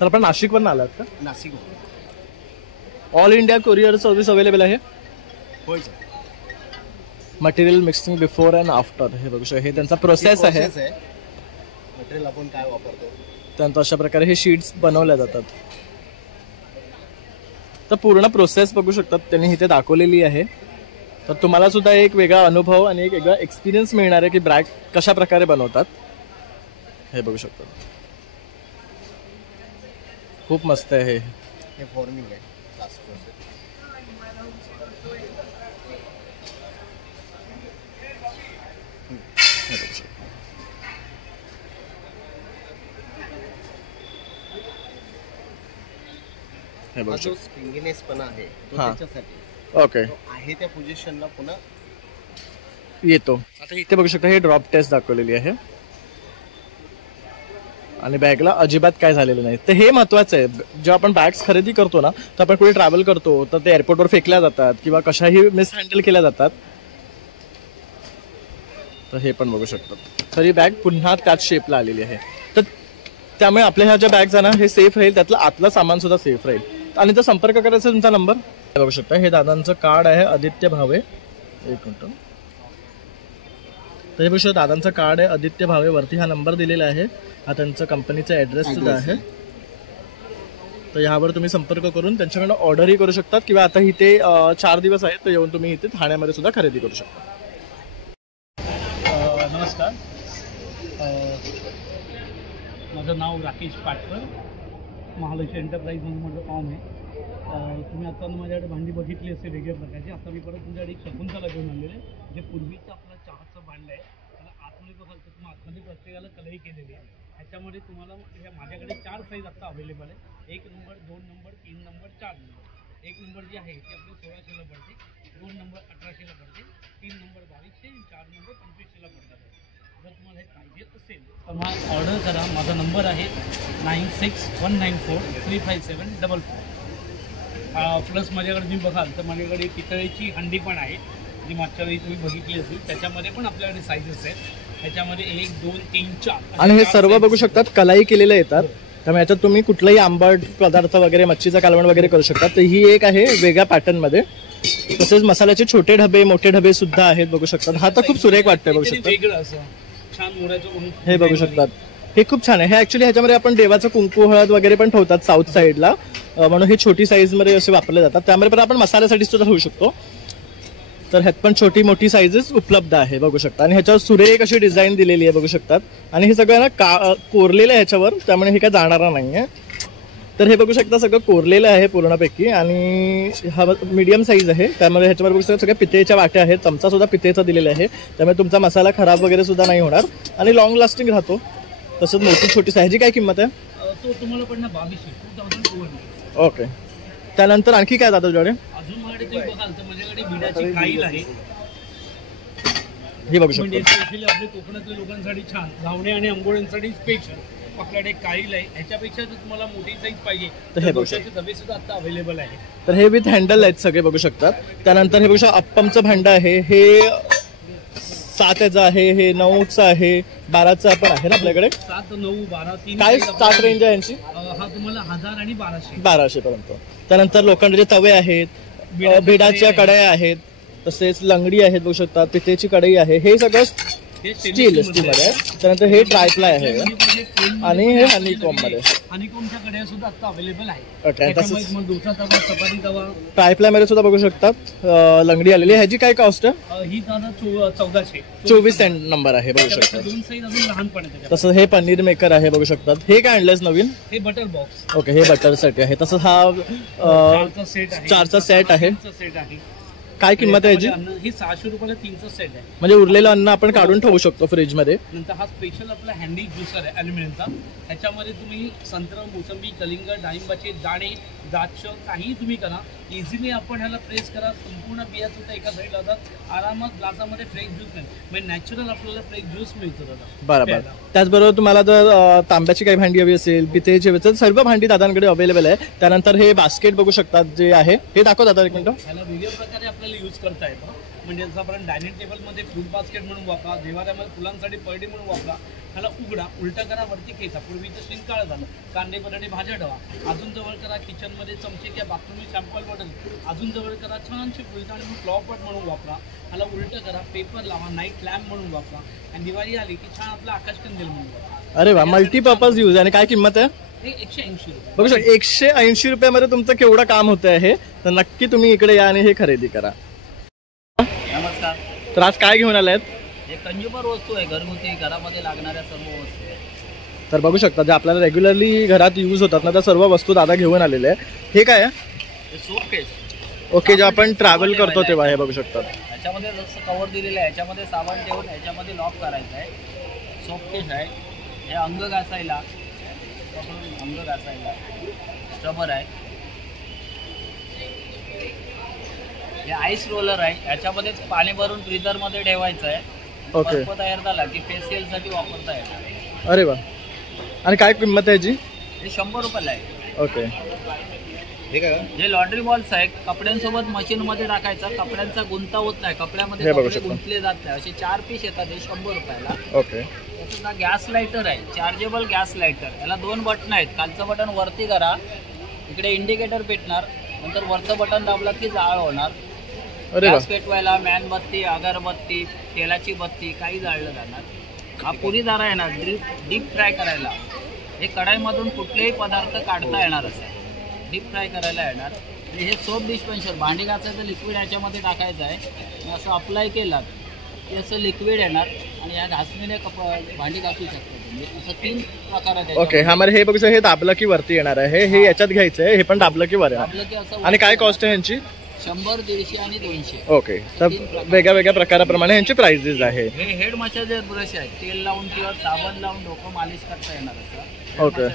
तर आपण नाशिकवरून आलात का? Nashik. All India courier service available आहे. होय sir. Material mixing before and after, हे बघू शकता, हे त्यांचा प्रोसेस आहे. मटेरियल आपण काय वापरतो त्यानंतर अशा प्रकारे हे शीट्स बनवल्या जातात. तर पूर्ण प्रोसेस बघू शकतात त्यांनी इथे दाखवलेली आहे. तर तुम्हाला सुद्धा एक वेगळा अनुभव आणि एक वेगळा एक्सपिरियन्स मिळणार आहे की बॅग कशा प्रकारे बनवतात. हे बघू शकता, खूप मस्त आहे. हे फॉर्मिंग आहे, लास्ट प्रोसेस. हे बघू जो स्प्रिंगीनेस पण आहे तो हां. त्याच्यासाठी ओके आहे त्या पोझिशनला पुन्हा येतो. आता इथे बघू शकता हे ड्रॉप टेस्ट दाखवलेली आहे आणि बॅगला अजिबात काय झालेलं नाही. तर हे महत्त्वाचं आहे. जेव्हा आपण बॅग्स खरेदी करतो ना, तर आपण कुठे ट्रॅव्हल करतो तर ते एअरपोर्टवर फेकल्या जातात किंवा कशाही मिसहँडल केल्या जातात. तर हे पण बघू शकतात. तर ही बॅग पुन्हा त्याच शेपला आलेली आहे. तर त्यामुळे आपल्या ह्या ज्या बॅग्स आहे ना, हे सेफ राहील, त्यातलं आतलं सामान सुद्धा सेफ राहील. आणि जर संपर्क करायचा तुमचा नंबर बघू शकता. हे दादांचं कार्ड आहे, आदित्य भावे. एक मिनिट. तर हे बघू शकता दादांचं कार्ड आहे, आदित्य भावे. वरती हा नंबर दिलेला आहे, हा त्यांचा कंपनीचा ॲड्रेस सुद्धा आहे. तर ह्यावर तुम्ही संपर्क करून त्यांच्याकडनं ऑर्डरही करू शकतात किंवा आता इथे 4 दिवस आहेत तर येऊन तुम्ही इथे ठाण्यामध्ये सुद्धा खरेदी करू शकता. नमस्कार, माझं नाव राकेश पाटकर. महालक्ष्मी एंटरप्राइज म्हणून माझं फॉर्म आहे. तुम्ही आता माझ्याकडे भांडी बघितली असेल वेगळ्या प्रकारची. आता मी परत तुमच्याकडे एक शकुंतला घेऊन आलेले, जे पूर्वीचं आपलं चहाचं भांडं आहे. त्याला आतमध्ये बघाल तर तुम्हाला आतमध्ये प्रत्येकाला कलही केलेली आहे. ह्याच्यामध्ये तुम्हाला माझ्याकडे 4 साईज आता अवेलेबल आहे. 1 number, 2 number, 3 number, 4 number. 1 number जी आहे ती आपली 1600ला पडते, 2 नंबर 1800ला पडते, 3 नंबर 2200, 4 नंबर 2500ला पडतात. जर तुम्हाला हे पाहिजे असेल तर मला ऑर्डर करा. माझा नंबर आहे 9619435744. प्लस माझ्याकडे तुम्ही बघाल तर माझ्याकडे पितळेची हंडी पण आहे, जी मागच्या वेळी तुम्ही बघितली असेल. त्याच्यामध्ये पण आपल्याकडे साईजेस आहेत. ह्याच्यामध्ये 1, 2, 3, 4 आणि हे सर्व बघू शकतात कलाई केलेलं येतात. त्यामुळे याच्यात तुम्ही कुठलाही आंबट पदार्थ वगैरे, मच्छीचा कालवण वगैरे करू शकता. तर ही एक आहे वेगळ्या पॅटर्नमध्ये. तसेच मसाल्याचे छोटे डबे, मोठे डबे सुद्धा आहेत, बघू शकतात. हा तर खूप सुरेख वाटतंय, बघू शकता. छान मोराचं हे बघू शकतात, हे खूप छान आहे. हे ऍक्च्युली ह्याच्यामध्ये आपण देवाचं कुंकू, हळद वगैरे पण ठेवतात साऊथ साईडला, म्हणून हे छोटी साईजमध्ये असे वापरले जातात. त्यामुळे पण आपण मसाल्यासाठी सुद्धा ठेवू शकतो. तर ह्यात पण छोटी मोठी साईजेस उपलब्ध आहे, बघू शकता. आणि ह्याच्यावर सुरेख अशी डिझाईन दिलेली आहे, बघू शकतात. आणि हे सगळं ना कोरलेलं आहे ह्याच्यावर, त्यामुळे हे काय जाणारा नाही आहे. तर हे बघू शकता सगळं कोरलेलं आहे पूर्णपैकी. आणि हा मीडियम साईज आहे, त्यामुळे ह्याच्यावर बघू शकता सगळ्या पितळेच्या वाट्या आहेत. चमचा सुद्धा पितळेचा दिलेला आहे, त्यामुळे तुमचा मसाला खराब वगैरे सुद्धा नाही होणार आणि लॉंग लास्टिंग राहतो. तसंच मोठी छोटी साईज. ह्याची काय किंमत आहे? तो तुम्हाला पडणार 2200. ओके. त्यानंतर आणखी काय जातं तुझ्याकडे? अजून माझ्याकडे तुम्ही बघाल तर माझ्याकडे बिडाची खाईल आहे. ही बघू शकता. म्हणजे स्पेशली आपल्या कोकणातल्या लोकांसाठी छान, घावणे आणि अंघोळ्यांसाठी स्पेशल आपल्याकडे काईल आहे. ह्याच्यापेक्षा जर तुम्हाला मोठी साईज पाहिजे तर हे डोशाचे डबे सुद्धा आता अवेलेबल आहे. तर हे विथ हँडल आहेत सगळे, बघू शकतात. त्यानंतर हे बघू शकता अप्पमचं भांडं आहे, हे 7चं आहे, हे 9चं आहे, 12चं पण आहे ना आपल्याकडे. 7, 9, 12, 3 काय स्टार्ट रेंज आहे यांची? हा तुम्हाला 1000 आणि 1200. 1200 पर्यंत. त्यानंतर लोखंडाचे तवे आहेत, भिडाच्या कढया आहेत, तसेच लंगडी आहेत, बघू शकता. पितेची कढई आहे. हे सगळं स्टील मध्ये. त्यानंतर हे ट्रायप्लाय आहे आणि हे हनीकॉम मध्ये. हनीकॉमच्या कड्या सुद्धा आता अवेलेबल आहे. ओके. तसंच डोसा तवा, चपाती तवा. ट्रायप्लाय मध्ये सुद्धा बघू शकतात लंगडी आलेली. ह्याची काय कॉस्ट आहे? ही दादा 1400. 24 नंबर आहे बघू शकतात. दोन साईज अजून लहानपण आहे. तसं हे पनीर मेकर आहे बघू शकतात. हे काय आणलंयस नवीन? हे बटर बॉक्स. ओके. हे बटर साठी आहे. तसंच हा 4चा सेट आहे. काय किंमत आहे याची? ही 600 रुपयाला 3चा सेट आहे. म्हणजे उरलेलं अन्न आपण काढून ठेवू शकतो फ्रीज मध्ये. नंतर हा स्पेशल आपला हँडी ज्युसर आहे अल्युमिनियमचा. ह्याच्यामध्ये तुम्ही संत्र, मोसंबी, कलिंगड, डाळिंबाचे दाणे, द्राक्ष काही तुम्ही करा. इझिली आपण ह्याला प्रेस करा. संपूर्ण बिया सुद्धा एका साईडला जातात. आरामात ग्लासामध्ये फ्रेश ज्यूस मिळेल. म्हणजे नॅचरल आपल्याला फ्रेश ज्यूस मिळतो दादा. बरोबर. त्याचबरोबर तुम्हाला जर तांब्याची काही भांडी हवी असेल, पितळेची हवी असेल, सर्व भांडी दादांकडे अवेलेबल आहे. त्यानंतर हे बास्केट बघू शकतात जे आहे. हे दाखव दादा एक मिनिट. ह्याला वेगळ्या प्रकारे आपल्याला यूज करता येतं. म्हणजे जसं आपण डायनिंग टेबलमध्ये फ्रूट बास्केट म्हणून वापरा, देवाऱ्यामध्ये फुलांसाठी पळडी म्हणून वापरा. ह्याला उघडा, उलटा करा, वरती खेचा. पूर्वीचं स्टील काळं झालं. कांदे बटाटे भाज्या ठेवा. अजून जवळ करा किचनमध्ये चमचे किंवा बाथरूमची सॅम्पल बॉटल. अजून जवळ करा छानशी फुलटा आणि फ्लॉवर पॉट म्हणून वापरा. ह्याला उलटं करा, पेपर लावा, नाईट लॅम्प म्हणून वापरा. आणि दिवाळी आली की छान आपला आकाशकंदील म्हणून वापरा. अरे वा, मल्टीपर्पज यूज. आणि काय किंमत आहे? हे 180 रुपये. बघू शकता 180 रुपयामध्ये तुमचं केवढं काम होतं आहे. तर नक्की तुम्ही इकडे या आणि हे खरेदी करा. नमस्कार. तर आज काय घेऊन आलायत? हे कंझ्युमर वस्तू आहे, घरगुती घरामध्ये लागणाऱ्या सर्व वस्तू आहे. तर बघू शकता जे आपल्याला रेग्युलरली घरात यूज होतात ना त्या सर्व वस्तू दादा घेऊन आलेले आहे. हे काय आहे? हे सोप केस. ओके. जे आपण ट्रॅव्हल करतो तेव्हा हे बघू शकतात. ह्याच्यामध्ये जसं कव्हर दिलेलं आहे, ह्याच्यामध्ये साबण ठेवून ह्याच्यामध्ये लॉक करायचं आहे. सोप केस आहे. हे अंग घासायला, स्क्रबर आहे. हे आईस रोलर आहे. ह्याच्यामध्ये पाणी भरून फ्रीजरमध्ये ठेवायचं आहे. ओके. बर्फ तयार झाला की फेशियलसाठी वापरता येणार. अरे वा. आणि काय किंमत आहे याची? हे 100 रुपयाला आहे. ओके. हे लॉन्ड्री बॉल्स आहे. कपड्यांसोबत मशीनमध्ये टाकायचा. कपड्यांचा गुंता होत नाही, कपड्यामध्ये कपडे गुंतले जात नाही. असे 4 पीस येतात. हे 100 रुपयाला. ओके. त्याचा गॅस लायटर आहे, चार्जेबल गॅस लायटर. याला 2 बटन आहेत. खालचं बटन वरती करा, इकडे इंडिकेटर पेटणार. नंतर वरचं बटन दाबला की जाळ होणार. गॅस पेटवायला मेणबत्ती, अगरबत्ती, तेलाची बत्ती काही जाळलं जाणार. हा पुरीदार आहे ना, डीप फ्राय करायला. हे कढाईमधून कुठलेही पदार्थ काढता येणार असं डीप फ्राय करायला येणार. हे सोप डिस्पेन्सर, भांडी घासायचं लिक्विड ह्याच्यामध्ये टाकायचं आहे. असं अप्लाय केलात की असं लिक्विड येणार आणि या घासणीने भांडी घासू शकता तुम्ही. असं 3 प्रकार आहेत. ओके. हा मला हे बघू शकता. हे दाबलं की वरती येणार आहे. हे याच्यात घ्यायचं आहे. हे पण दाबलं की वर येणार. आणि काय कॉस्ट आहे यांची? 100, 150 आणि 200. ओके. तर वेगळ्या वेगळ्या प्रकाराप्रमाणे यांचे प्राइसेस आहे. हे हेड मसाजर ब्रश आहे. तेल लावून किंवा साबण लावून डोकं मालिश करता येणार असं. ओके.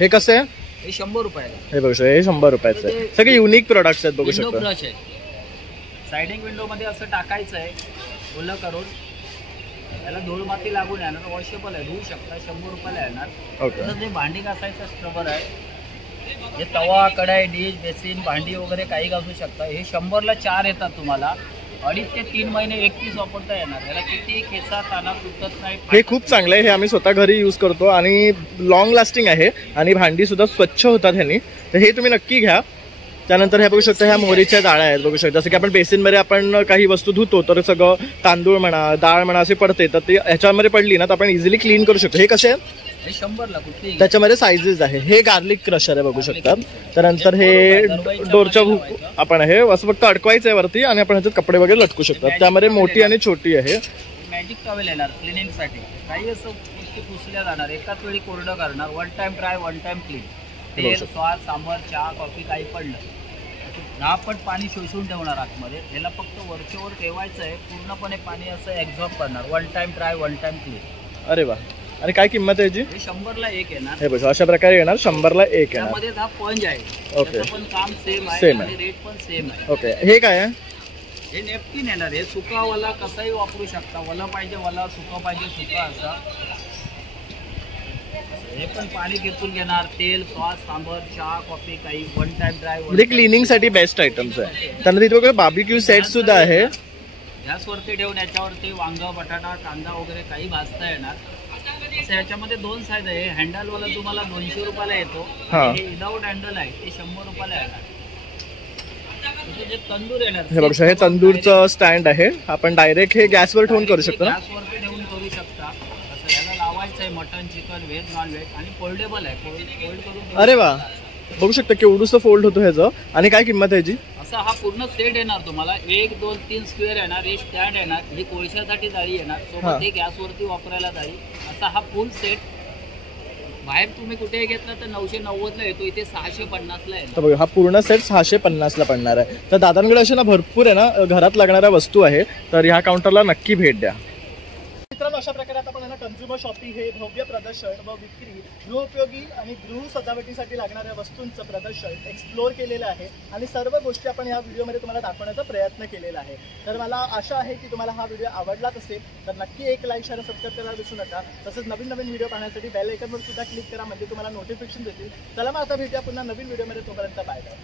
हे कसं आहे? हे 100 रुपयाला. हे बघू शकता. हे 100 रुपयाचं आहे. सगळे युनिक प्रोडक्ट्स आहेत बघू शकता. ब्रश आहे. सायडिंग विंडोमध्ये असं टाकायचं आहे ओलं करून. याला धूळ माती लागून येणार. वॉशेबल आहे, धुवू शकता. 100 रुपयाला येणार. ओके. जे भांडी घासायचं स्क्रबर आहे. हे तवा, कढाई, डिश, बेसिन, भांडी वगैरे काही घासू शकता. हे 100ला 4 येतात तुम्हाला. 2.5 ते 3 महिने 1 पीस वापरता येणार. याला किती केसा ताना तुटत नाही. हे खूप चांगलं आहे. हे आम्ही स्वतः घरी यूज करतो आणि लॉंग लास्टिंग आहे आणि भांडी सुद्धा स्वच्छ होतात ह्यांनी. तर हे तुम्ही नक्की घ्या. त्यानंतर हे बघू शकता ह्या मोहरीच्या डाळ्या आहेत बघू शकता. जसं की आपण बेसिनमध्ये आपण काही वस्तू धुतो तर सगळं तांदूळ म्हणा, डाळ म्हणा असे पडते, तर ते ह्याच्यामध्ये पडली ना तर आपण इझिली क्लीन करू शकतो. हे कसे आहे? हे 100ला कुठली. त्याच्यामध्ये साईजेस आहे. हे गार्लिक क्रशर आहे बघू शकता. त्यानंतर हे डोरच्या आपण आहे असं फक्त अडकवायचं आहे वरती आणि आपण ह्याच्यात कपडे वगैरे लटकू शकतात. त्यामध्ये मोठी आणि छोटी आहे. मॅजिक टॉवेल येणार क्लिनिंगसाठी. काही असं गोष्टी पुसल्या जाणार. एकाच वेळी कोरडं करणार. 1 टाइम ड्राय, 1 टाइम क्लीन. तेल, सॉस, सांबर, चहा, कॉफी काही पडलं 10 पट पाणी शोषून ठेवणार आतमध्ये. याला फक्त वरच्यावर ठेवायचं आहे. पूर्णपणे पाणी असं एक्झॉर्ब करणार. 1 टाइम ड्राय, 1 टाइम क्लीन. अरे वा. आणि काय किंमत आहे याची? हे 100ला 1 येणार. हे बघा अशा प्रकारे येणार. 100ला 1 येणार. त्यामध्ये हा पंच आहे. ओके. त्याचं पण काम सेम आहे आणि रेट पण सेम आहे. ओके. हे काय आहे? हे नेपकिन येणार. हे सुका वला कसाही वापरू शकता. वला पाहिजे वला, सुका पाहिजे सुका असा. हे पण पाणी घेतून घेणार. तेल, सॉस, सांबर, चहा, कॉफी काही 1 टाइम ड्राय. म्हणजे क्लिनिंग साठी बेस्ट आयटम्स आहे. त्यानंतर इथे बघा बार्बिक्यू सेट सुद्धा आहे. गॅसवरती ठेवून याच्यावरती वांग, बटाटा, कांदा वगैरे काही भाजता येणार. असं ह्याच्यामध्ये 2 साईज आहे. हँडलवाला तुम्हाला 200 रुपयाला येतो. हे विदाऊट हँडल आहे ते 100 रुपयाला येणार. जे तंदूर येणार हे बघा हे तंदूरचं स्टँड आहे. आपण डायरेक्ट हे गॅसवर ठेवून करू शकतो ना. गॅसवरती ठेवून mutton chicken veg non veg आणि फोल्डेबल आहे. फोल्ड करून अरे वा, बघू शकता केवढूसं फोल्ड होतो ह्याचं. आणि काय किंमत आहे याची? असा हा पूर्ण सेट येणार तुम्हाला. 1 2 3 स्क्वेअर येणार, हे स्टँड येणार, ही कोळशासाठी जाळी येणार, सोबत हे गॅसवरती वापरायला जाळी. असा हा फुल सेट बाहेर तुम्ही कुठेही घेतला तर 990ला येतो, इथे 650ला आहे. तर बघा हा पूर्ण सेट 650ला पडणार आहे. तर दादांकडे अशा ना भरपूर आहे ना घरात लागणाऱ्या वस्तू आहे, तर ह्या काउंटरला नक्की भेट द्या. मित्रांनो, अशा प्रकारे आता आपण कन्झ्युमर शॉपिंग हे भव्य प्रदर्शन व विक्री, गृहोपयोगी आणि गृह सजावटीसाठी लागणाऱ्या वस्तूंचं प्रदर्शन एक्सप्लोर केलेलं आहे आणि सर्व गोष्टी आपण या व्हिडिओमध्ये तुम्हाला दाखवण्याचा प्रयत्न केलेला आहे. तर मला आशा आहे की तुम्हाला हा व्हिडिओ आवडलाच असेल, तर नक्की एक लाईक शेअर सबस्क्राईब करायला विसरू नका. तसंच नवीन नवीन व्हिडिओ पाहण्यासाठी बेल आयकॉनवर सुद्धा क्लिक करा, म्हणजे तुम्हाला नोटिफिकेशन देतील. चला मग आता भेटूया पुन्हा नवीन व्हिडिओमध्ये. तोपर्यंत बाय बाय.